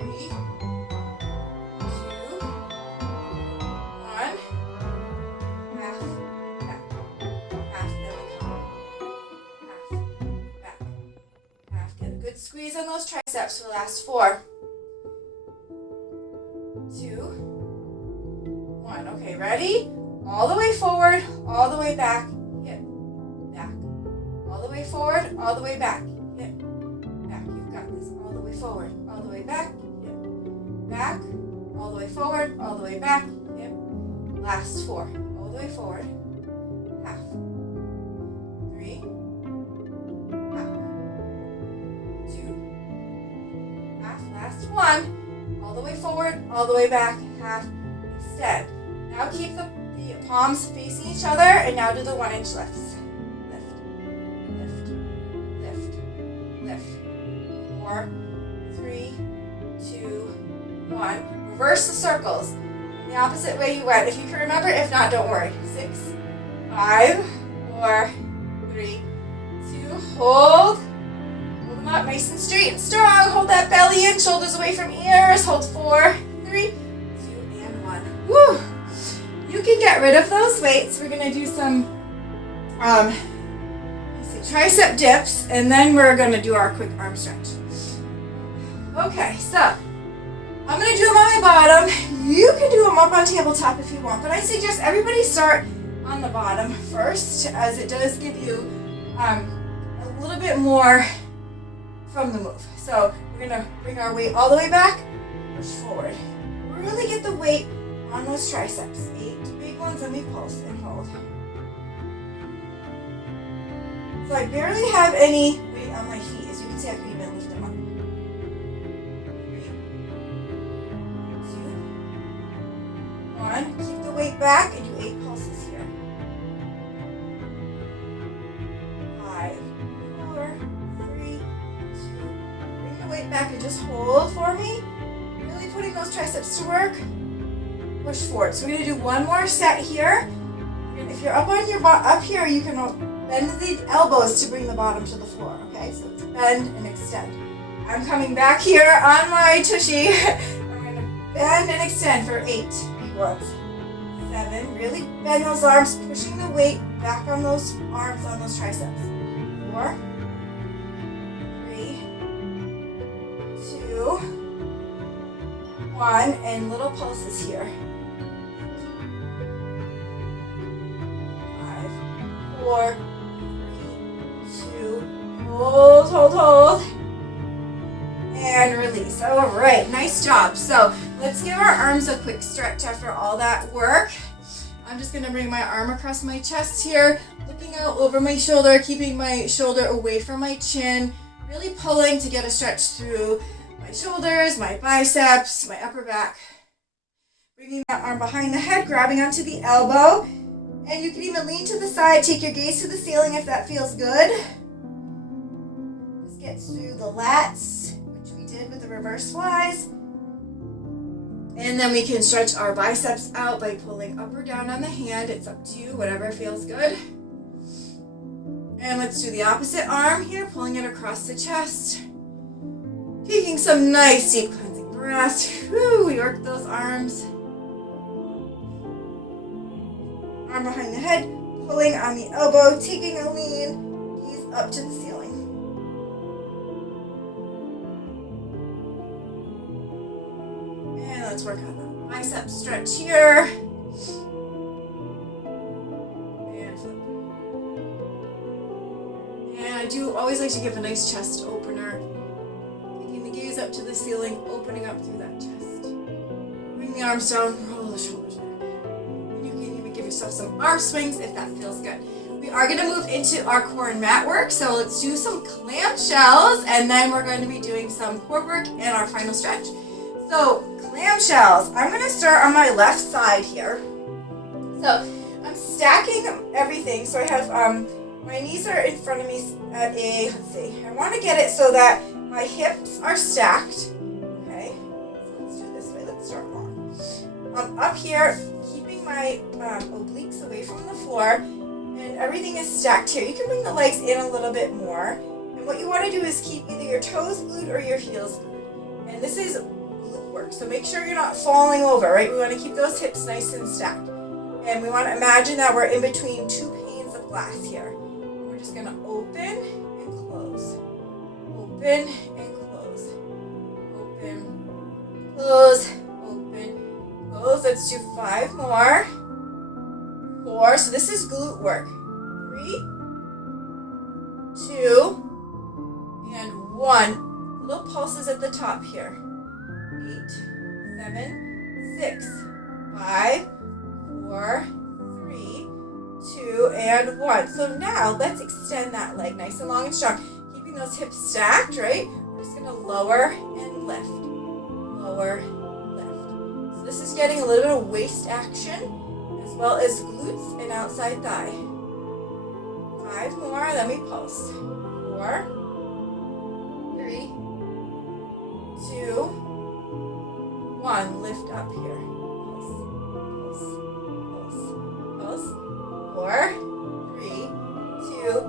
3, 2, 1. Half, back. Half, then we come. Half, back. Half. Get a good squeeze on those triceps for the last 4. 2, 1. Okay, ready? All the way forward, all the way back, hip, back. All the way forward, all the way back, hip, back. You've got this. All the way forward, all the way back, hip, back. All the way forward, all the way back, hip. Last 4. All the way forward, half. 3, half. 2, half. Last 1. All the way forward, all the way back, half, extend. Now keep the palms facing each other, and now do the 1-inch lifts. Lift, lift, lift, lift. 4, 3, 2, 1. Reverse the circles. The opposite way you went. If you can remember, if not, don't worry. 6, 5, 4, 3, 2. Hold. Hold them up nice and straight and strong. Hold that belly in, shoulders away from ears. Hold 4, 3, 2, and 1. Woo! You can get rid of those weights. We're going to do some tricep dips, and then we're going to do our quick arm stretch. Okay, so I'm going to do them on my bottom. You can do them up on tabletop if you want, but I suggest everybody start on the bottom first, as it does give you a little bit more from the move. So we're gonna bring our weight all the way back, push forward. Really get the weight on those triceps. 8 big ones, let me pulse and hold. So I barely have any weight on my feet. As you can see, I can even lift them up. 3, 2, 1. Keep the weight back and do 8 pulses here. 5, 4, 3, 2. Bring the weight back and just hold for me. Really putting those triceps to work. Push forward. So we're going to do one more set here. If you're up on your up here, you can bend the elbows to bring the bottom to the floor. Okay, so it's bend and extend. I'm coming back here on my tushy. I'm going to bend and extend for 8 big ones. 7. Really bend those arms, pushing the weight back on those arms, on those triceps. 4, 3, 2, 1, and little pulses here. 5, 4, 3, 2, hold, and release. All right, nice job. So let's give our arms a quick stretch after all that work. I'm just gonna bring my arm across my chest here, looking out over my shoulder, keeping my shoulder away from my chin, really pulling to get a stretch through my shoulders, my biceps, my upper back. Bringing that arm behind the head, grabbing onto the elbow. And you can even lean to the side, take your gaze to the ceiling if that feels good. This gets through the lats, which we did with the reverse flies. And then we can stretch our biceps out by pulling up or down on the hand. It's up to you, whatever feels good. And let's do the opposite arm here, pulling it across the chest. Taking some nice deep cleansing breaths. Whew, we work those arms. Arm behind the head, pulling on the elbow, taking a lean, gaze up to the ceiling. And let's work on the bicep stretch here. And flip. And I do always like to give a nice chest opener. Taking the gaze up to the ceiling, opening up through that chest. Bring the arms down, roll the shoulders back. And you can even give yourself some arm swings if that feels good. We are going to move into our core and mat work, so let's do some clamshells, and then we're going to be doing some core work and our final stretch. So clamshells, I'm going to start on my left side here. So I'm stacking everything, so I have my knees are in front of me at a, let's see, I want to get it so that my hips are stacked. Okay, so let's do it this way. Let's start long. Up here, keeping my obliques away from the floor, and everything is stacked here. You can bring the legs in a little bit more. And what you want to do is keep either your toes glued or your heels glued. And this is glute work, so make sure you're not falling over, right? We want to keep those hips nice and stacked. And we want to imagine that we're in between 2 panes of glass here. We're just going to open and close. Open and close. Open, close, open, close. Let's do 5 more. 4. So this is glute work. 3, 2, and 1. Little pulses at the top here. 8, 7, 6, 5, 4, 3, 2, and 1. So now let's extend that leg nice and long and strong. Keeping those hips stacked, right? We're just going to lower and lift. Lower, lift. So this is getting a little bit of waist action as well as glutes and outside thigh. 5 more, then we pulse. 4, 3, 2, 1. Lift up here. Pulse, pulse, pulse, pulse. 4, 3, 2,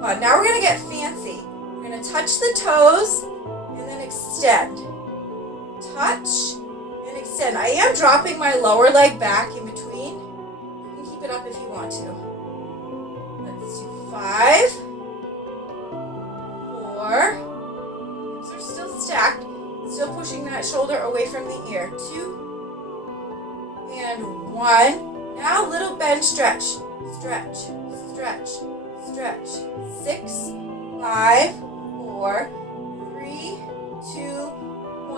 1. Now we're going to get fancy. We're going to touch the toes and then extend. Touch and extend. I am dropping my lower leg back in between. You can keep it up if you want to. Let's do 5, 4. Hips are still stacked. Still pushing that shoulder away from the ear. 2 and 1. Now little bend stretch. Stretch, stretch, stretch. 6, 5, 4,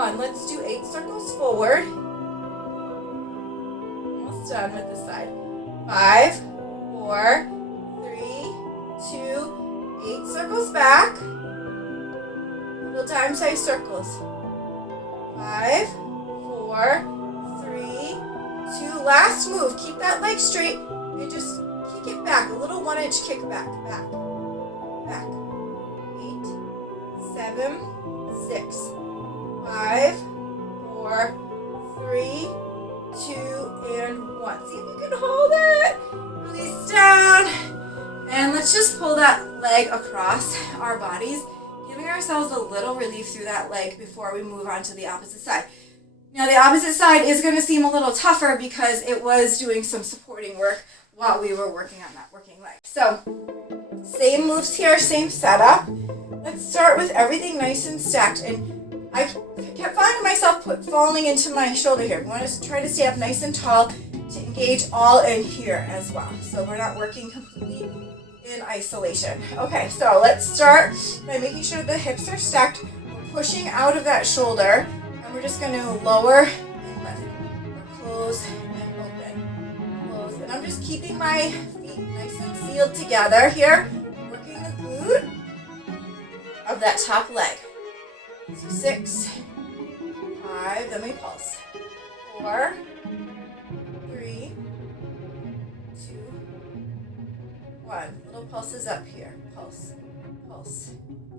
1. Let's do 8 circles forward. Almost done with this side. 5, 4, 3, 2, 8 circles back. Little dime size circles. 5, 4, 3, 2. Last move. Keep that leg straight and just kick it back. A little 1-inch kick back. Back. Back. 8, 7, 6, 5, 4, 3, 2, and 1. See if you can hold it. Release down. And let's just pull that leg across our bodies, giving ourselves a little relief through that leg before we move on to the opposite side. Now the opposite side is going to seem a little tougher because it was doing some supporting work while we were working on that working leg. So same moves here, same setup. Let's start with everything nice and stacked. And I kept finding myself falling into my shoulder here. We want to try to stay up nice and tall to engage all in here as well. So we're not working completely in isolation. Okay, so let's start by making sure the hips are stacked. We're pushing out of that shoulder, and we're just going to lower and lift, or close and open, close. And I'm just keeping my feet nice and sealed together here, working the glute of that top leg. So 6, 5, then we pulse. 4, 3, 2, 1. Little pulses up here. Pulse, pulse,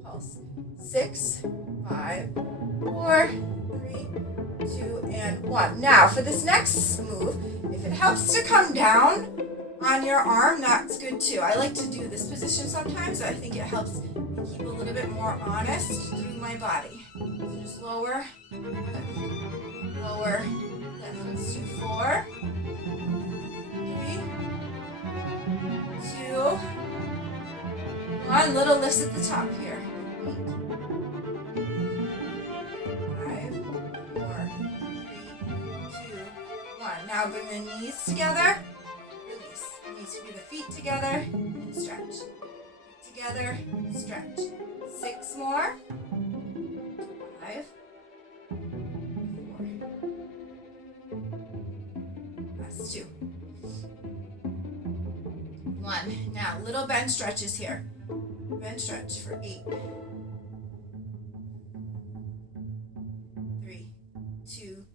pulse. 6, 5, 4, 3, 2, and 1. Now, for this next move, if it helps to come down on your arm, that's good too. I like to do this position sometimes. I think it helps me keep a little bit more honest through my body. So just lower, lift, lower, lift. Let's do 4, 3, 2, 1. Little lifts at the top here. 8, 5, 4, 3, 2, 1. Now bring the knees together. Release. It needs to be the feet together and stretch. Together, stretch. 6 more. 5, 4. That's 2. 1. Now, little bench stretches here. Bench stretch for 8. 3, 2,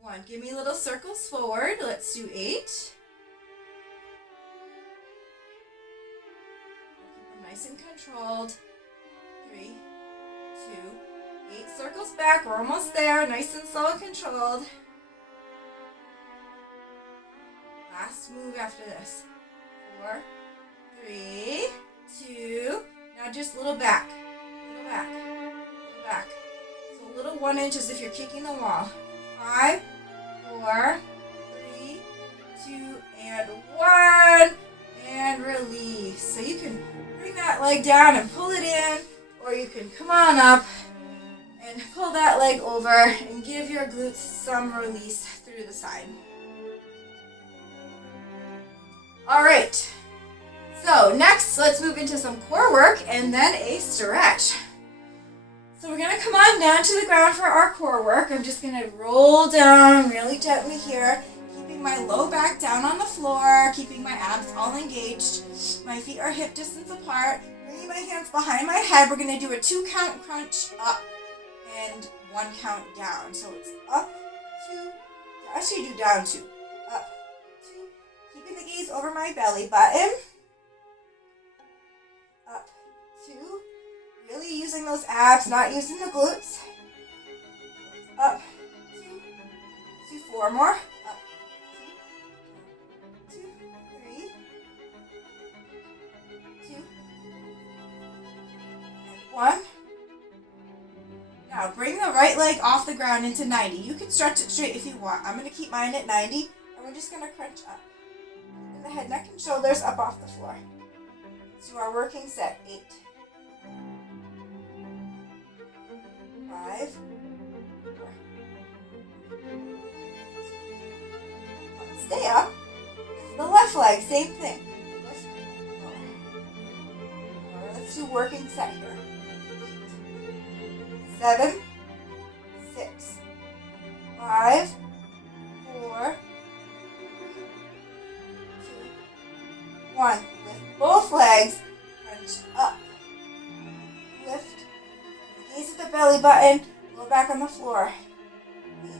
1. Give me little circles forward. Let's do 8. Keep them nice and controlled. 3, 2, 8 circles back. We're almost there. Nice and slow and controlled. Last move after this. 4, 3, 2. Now just little back. Little back. Little back. So a little 1 inch as if you're kicking the wall. 5, 4, 3, 2, and 1. And release. So you can bring that leg down and pull it in, or you can come on up and pull that leg over and give your glutes some release through the side. All right. So next, let's move into some core work and then a stretch. So we're going to come on down to the ground for our core work. I'm just going to roll down really gently here, keeping my low back down on the floor, keeping my abs all engaged. My feet are hip distance apart. Bringing my hands behind my head. We're going to do a 2 count crunch up and 1 count down. So it's up, 2, actually do down 2, up, 2. Keeping the gaze over my belly button. Up, 2. Really using those abs, not using the glutes. Up, 2, 2, 4 more. Up, 2, 2, 3, 2, and 1. Now bring the right leg off the ground into 90. You can stretch it straight if you want. I'm going to keep mine at 90, and we're just going to crunch up. Keeping the head, neck, and shoulders up off the floor. Let's do our working set. 8, 5, 4, 1. Stay up. The left leg, same thing. Lift, lower. Let's do working set here. 8, 7, 6, belly button, low back on the floor. 8,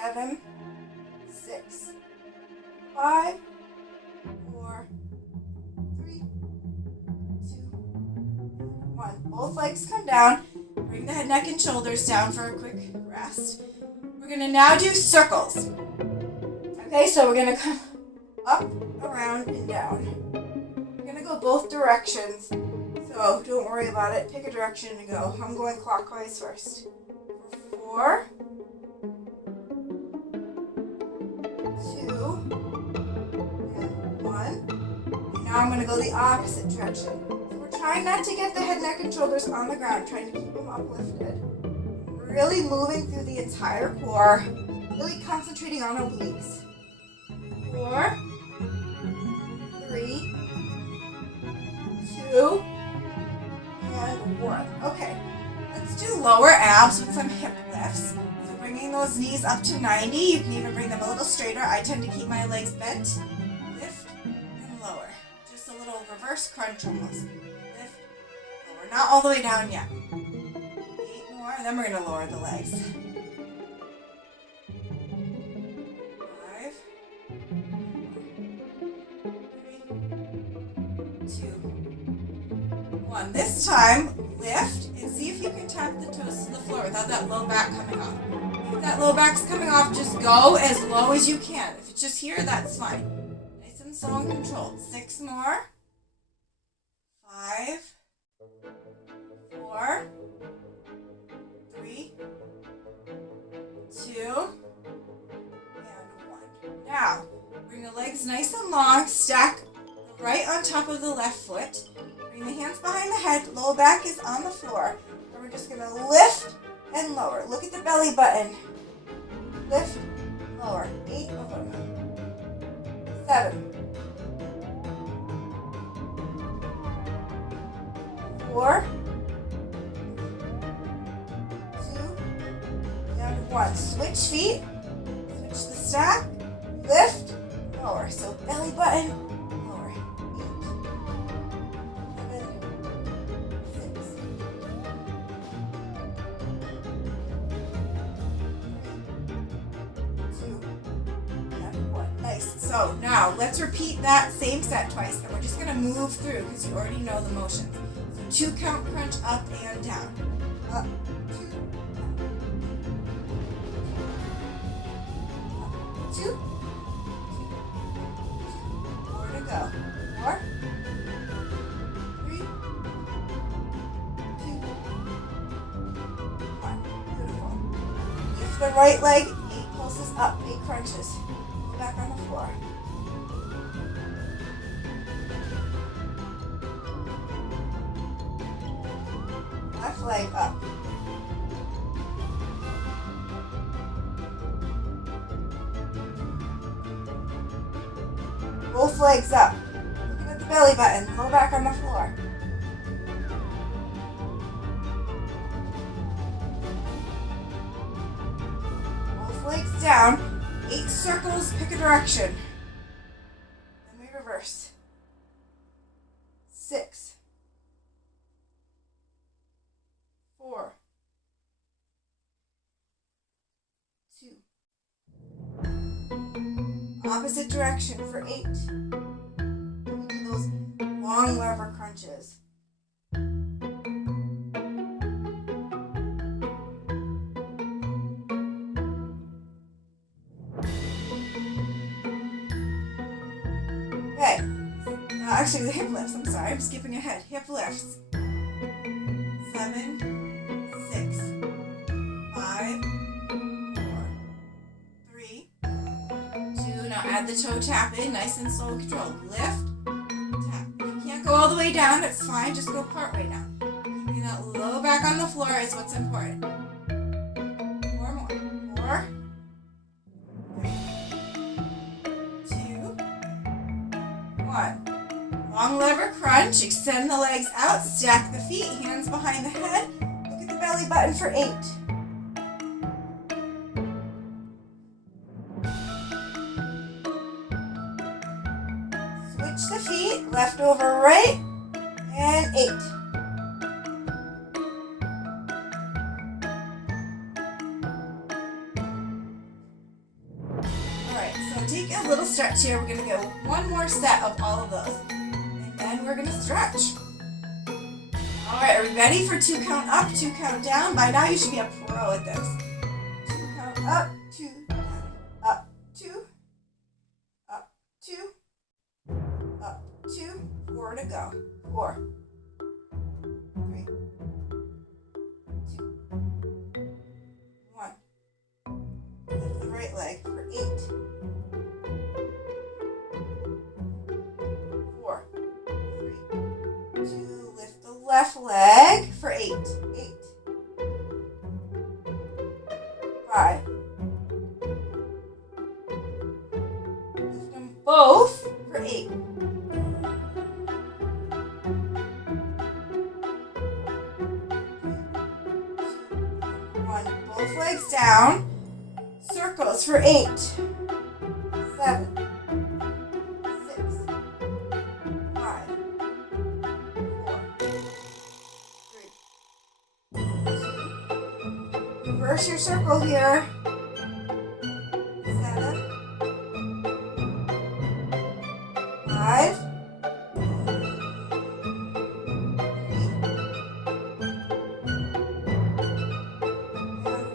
7, 6, 5, 4, 3, 2, 1. Both legs come down. Bring the head, neck, and shoulders down for a quick rest. We're going to now do circles. Okay, so we're going to come up, around, and down. We're going to go both directions, so don't worry about it. Pick a direction to go. I'm going clockwise first. 4, 2, and 1. And now I'm going to go the opposite direction. So we're trying not to get the head, neck, and shoulders on the ground, trying to keep them uplifted. Really moving through the entire core, really concentrating on obliques. 4, 3, 2, and 1. Okay, let's do lower abs with some hip lifts. So bringing those knees up to 90. You can even bring them a little straighter. I tend to keep my legs bent. Lift and lower. Just a little reverse crunch almost. Lift, lower. Not all the way down yet. 8 more, and then we're going to lower the legs. 5, 3, 2, 1. This time, lift and see if you can tap the toes to the floor without that low back coming off. If that low back's coming off, just go as low as you can. If it's just here, that's fine. Nice and slow and controlled. 6 more. 5, 4, 3, 2, and 1. Now, bring the legs nice and long. Stack the right on top of the left foot. Bring the hands behind the head. Low back is on the floor. And we're just going to lift and lower. Look at the belly button. Lift, lower. 8 of them. 7. 4, 2, and 1. Switch feet. Switch the stack. Lift, lower. So belly button, lower. 8, 7, 6, 2, and 1. Nice. So now let's repeat that same set twice, and we're just going to move through because you already know the motions. So 2 count crunch up and down. Up, 2, 2, 4 to go. 4, 3, 2, 1. Beautiful. Lift the right leg, 8 pulses up, 8 crunches. Go back on the floor. Left leg up. Both legs up. Looking at the belly button. Low back on the floor. Both legs down. 8 circles. Pick a direction. Then we reverse. 6. 4. 2. Opposite direction for 8. We do those long lever crunches. Okay. Actually, the hip lifts. I'm sorry, I'm skipping ahead. Hip lifts. 7, 6, 5, 4, 3, 2. Now add the toe tap in, nice and slow and controlled. Lift, tap. If you can't go all the way down, that's fine. Just go part way down. Keeping that low back on the floor is what's important. 4 more. 4, 3, 2, 1. Long lever crunch. Extend the legs out. Stack the feet. Hands behind the head. Look at the belly button for 8. Switch the feet. Left over right. And 8. take a little stretch here. We're going to go one more set of all of those. And then we're going to stretch. All right, are we ready for 2 count up, 2 count down? By now you should be a pro at this. 2 count up, 2 down, up, 2, up, 2, up, 2, 4 to go. 4, 3, 2, 1. Lift the right leg for 8. 4, 3, 2. Lift the left leg for 8. 8. 5. Lift them both for 8. 1. Both legs down. Circles for 8. 7. 6. 5. 4. 3. 2. Reverse your circle here. 7. 5.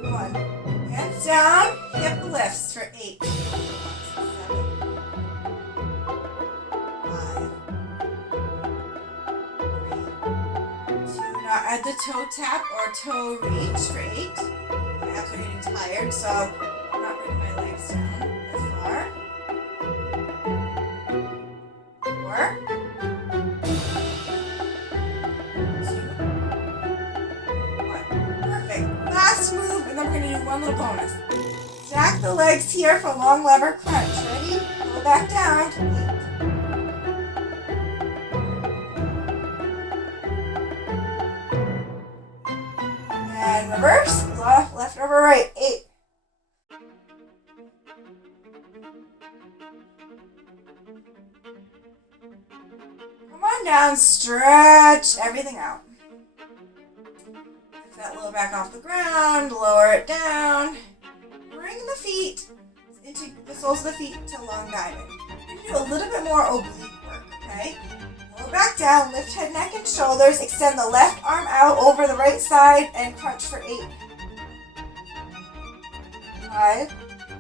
1. Hands down, hip lifts for 8. 7, 5, 3, 2. Now add the toe tap or toe reach for 8. My abs are getting tired, so I'm not bringing my legs down as far. 4, 2, 1. Perfect. Last move, and then we're going to do one little bonus. Stack the legs here for long lever crunch. Ready? Go back down to 8. And reverse. Left over right. 8. Come on down. Stretch everything out. Lift that low back off the ground. Lower it down. Bring the feet into the soles of the feet to long diamond. You're going to do a little bit more oblique work, okay? Lower back down, lift head, neck, and shoulders. Extend the left arm out over the right side and crunch for 8. 5, 4, 2,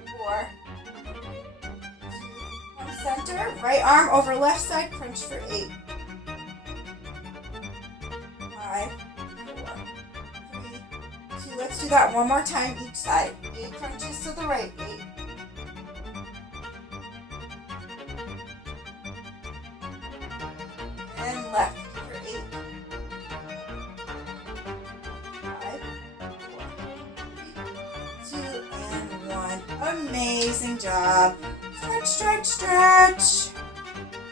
1. Center, right arm over left side, crunch for 8. 5, 4, 3, 2. Let's do that one more time each side. 8 crunches to the right. 8. 10 left for 8. 5, 4, 3, 2, and 1. Amazing job. Stretch, stretch, stretch.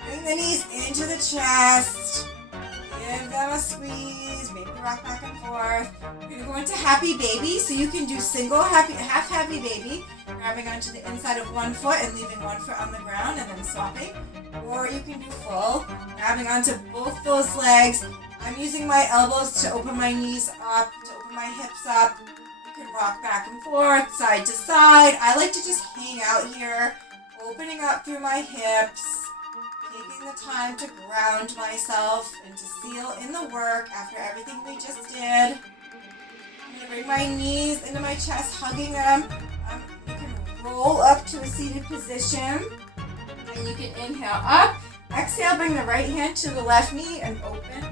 Bring the knees into the chest. Give them a squeeze. Maybe rock back and forth. We're going to go into happy baby. So you can do single happy, half happy baby, grabbing onto the inside of one foot and leaving one foot on the ground and then swapping. Or you can do full, grabbing onto both those legs. I'm using my elbows to open my knees up, to open my hips up. You can rock back and forth, side to side. I like to just hang out here, opening up through my hips, taking the time to ground myself and to seal in the work after everything we just did. I'm going to bring my knees into my chest, hugging them. You can roll up to a seated position. And you can inhale up. Exhale, bring the right hand to the left knee and open.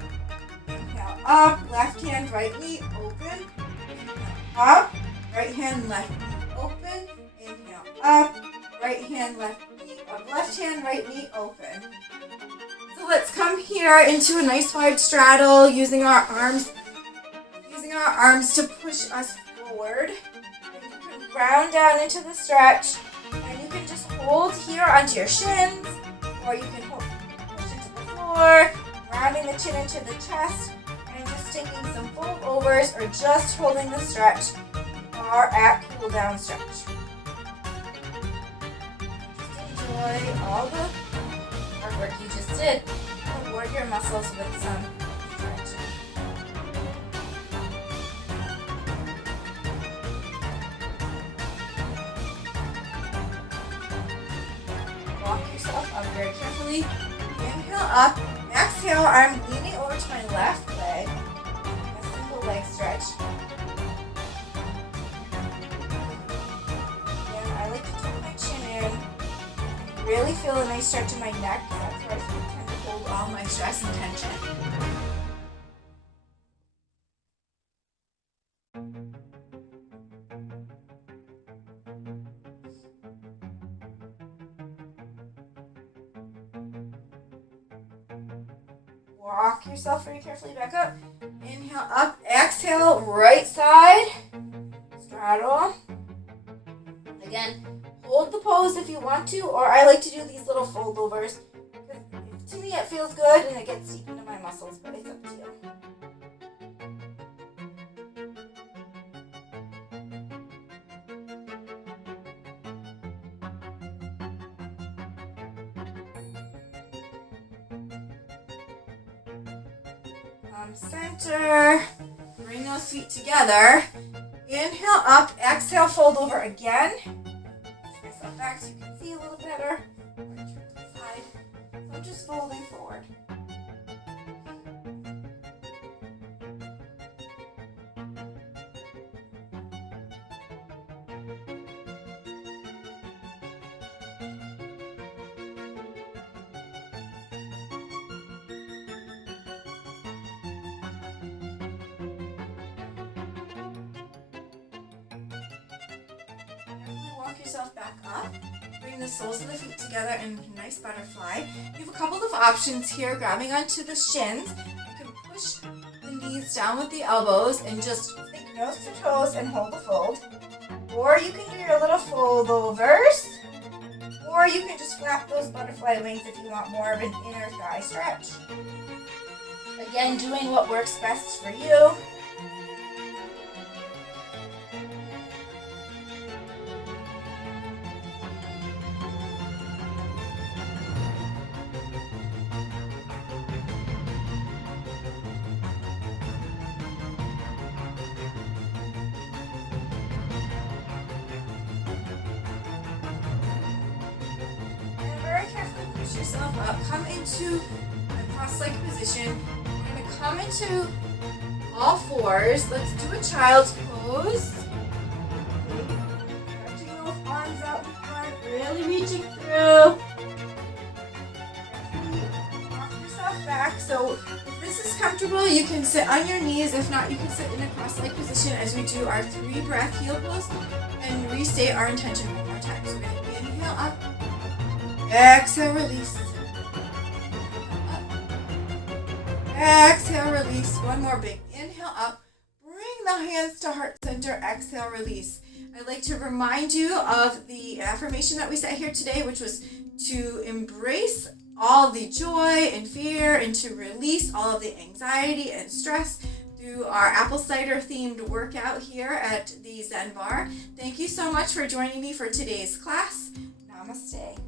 Inhale up, left hand, right knee, open. Inhale up, right hand, left knee, open. Inhale up, right hand, left knee, left hand, right knee, open. So let's come here into a nice wide straddle, using our arms to push us forward. And you can ground down into the stretch. And you can just hold here onto your shins, or you can push into the floor, rounding the chin into the chest, and just taking some fold overs or just holding the stretch or at cool down stretch. Just enjoy all the hard work you just did. Reward your muscles with some stretch. very carefully. Inhale up. Exhale, I'm leaning over to my left leg. A simple leg stretch. Again, I like to tuck my chin in. Really feel a nice stretch in my neck. That's where I tend to hold all my stress and tension. Walk yourself very carefully back up. Inhale up, exhale, right side. Straddle. Again, hold the pose if you want to, or I like to do these little fold overs. To me it feels good and it gets deep into my muscles, but it's up to you. Center. Bring those feet together. Inhale up, exhale, fold over again. Push myself back so you can see a little better. Or turn to the side. So I'm just folding forward. Walk yourself back up. Bring the soles of the feet together in a nice butterfly. You have a couple of options here, grabbing onto the shins. You can push the knees down with the elbows and just think nose to toes and hold the fold. Or you can do your little fold overs. Or you can just flap those butterfly wings if you want more of an inner thigh stretch. Again, doing what works best for you. Push yourself up, come into a cross-legged position. We're going to come into all fours. Let's do a child's pose. Stretching those arms out in front, really reaching through. Walk yourself back. So if this is comfortable, you can sit on your knees. If not, you can sit in a cross-legged position as we do our 3-breath heel pose and restate our intention one more time. So we're going to inhale up. Exhale, release. Exhale, release. One more big inhale up. Bring the hands to heart center. Exhale, release. I'd like to remind you of the affirmation that we said here today, which was to embrace all the joy and fear and to release all of the anxiety and stress through our apple cider themed workout here at the Zen Bar. Thank you so much for joining me for today's class. Namaste.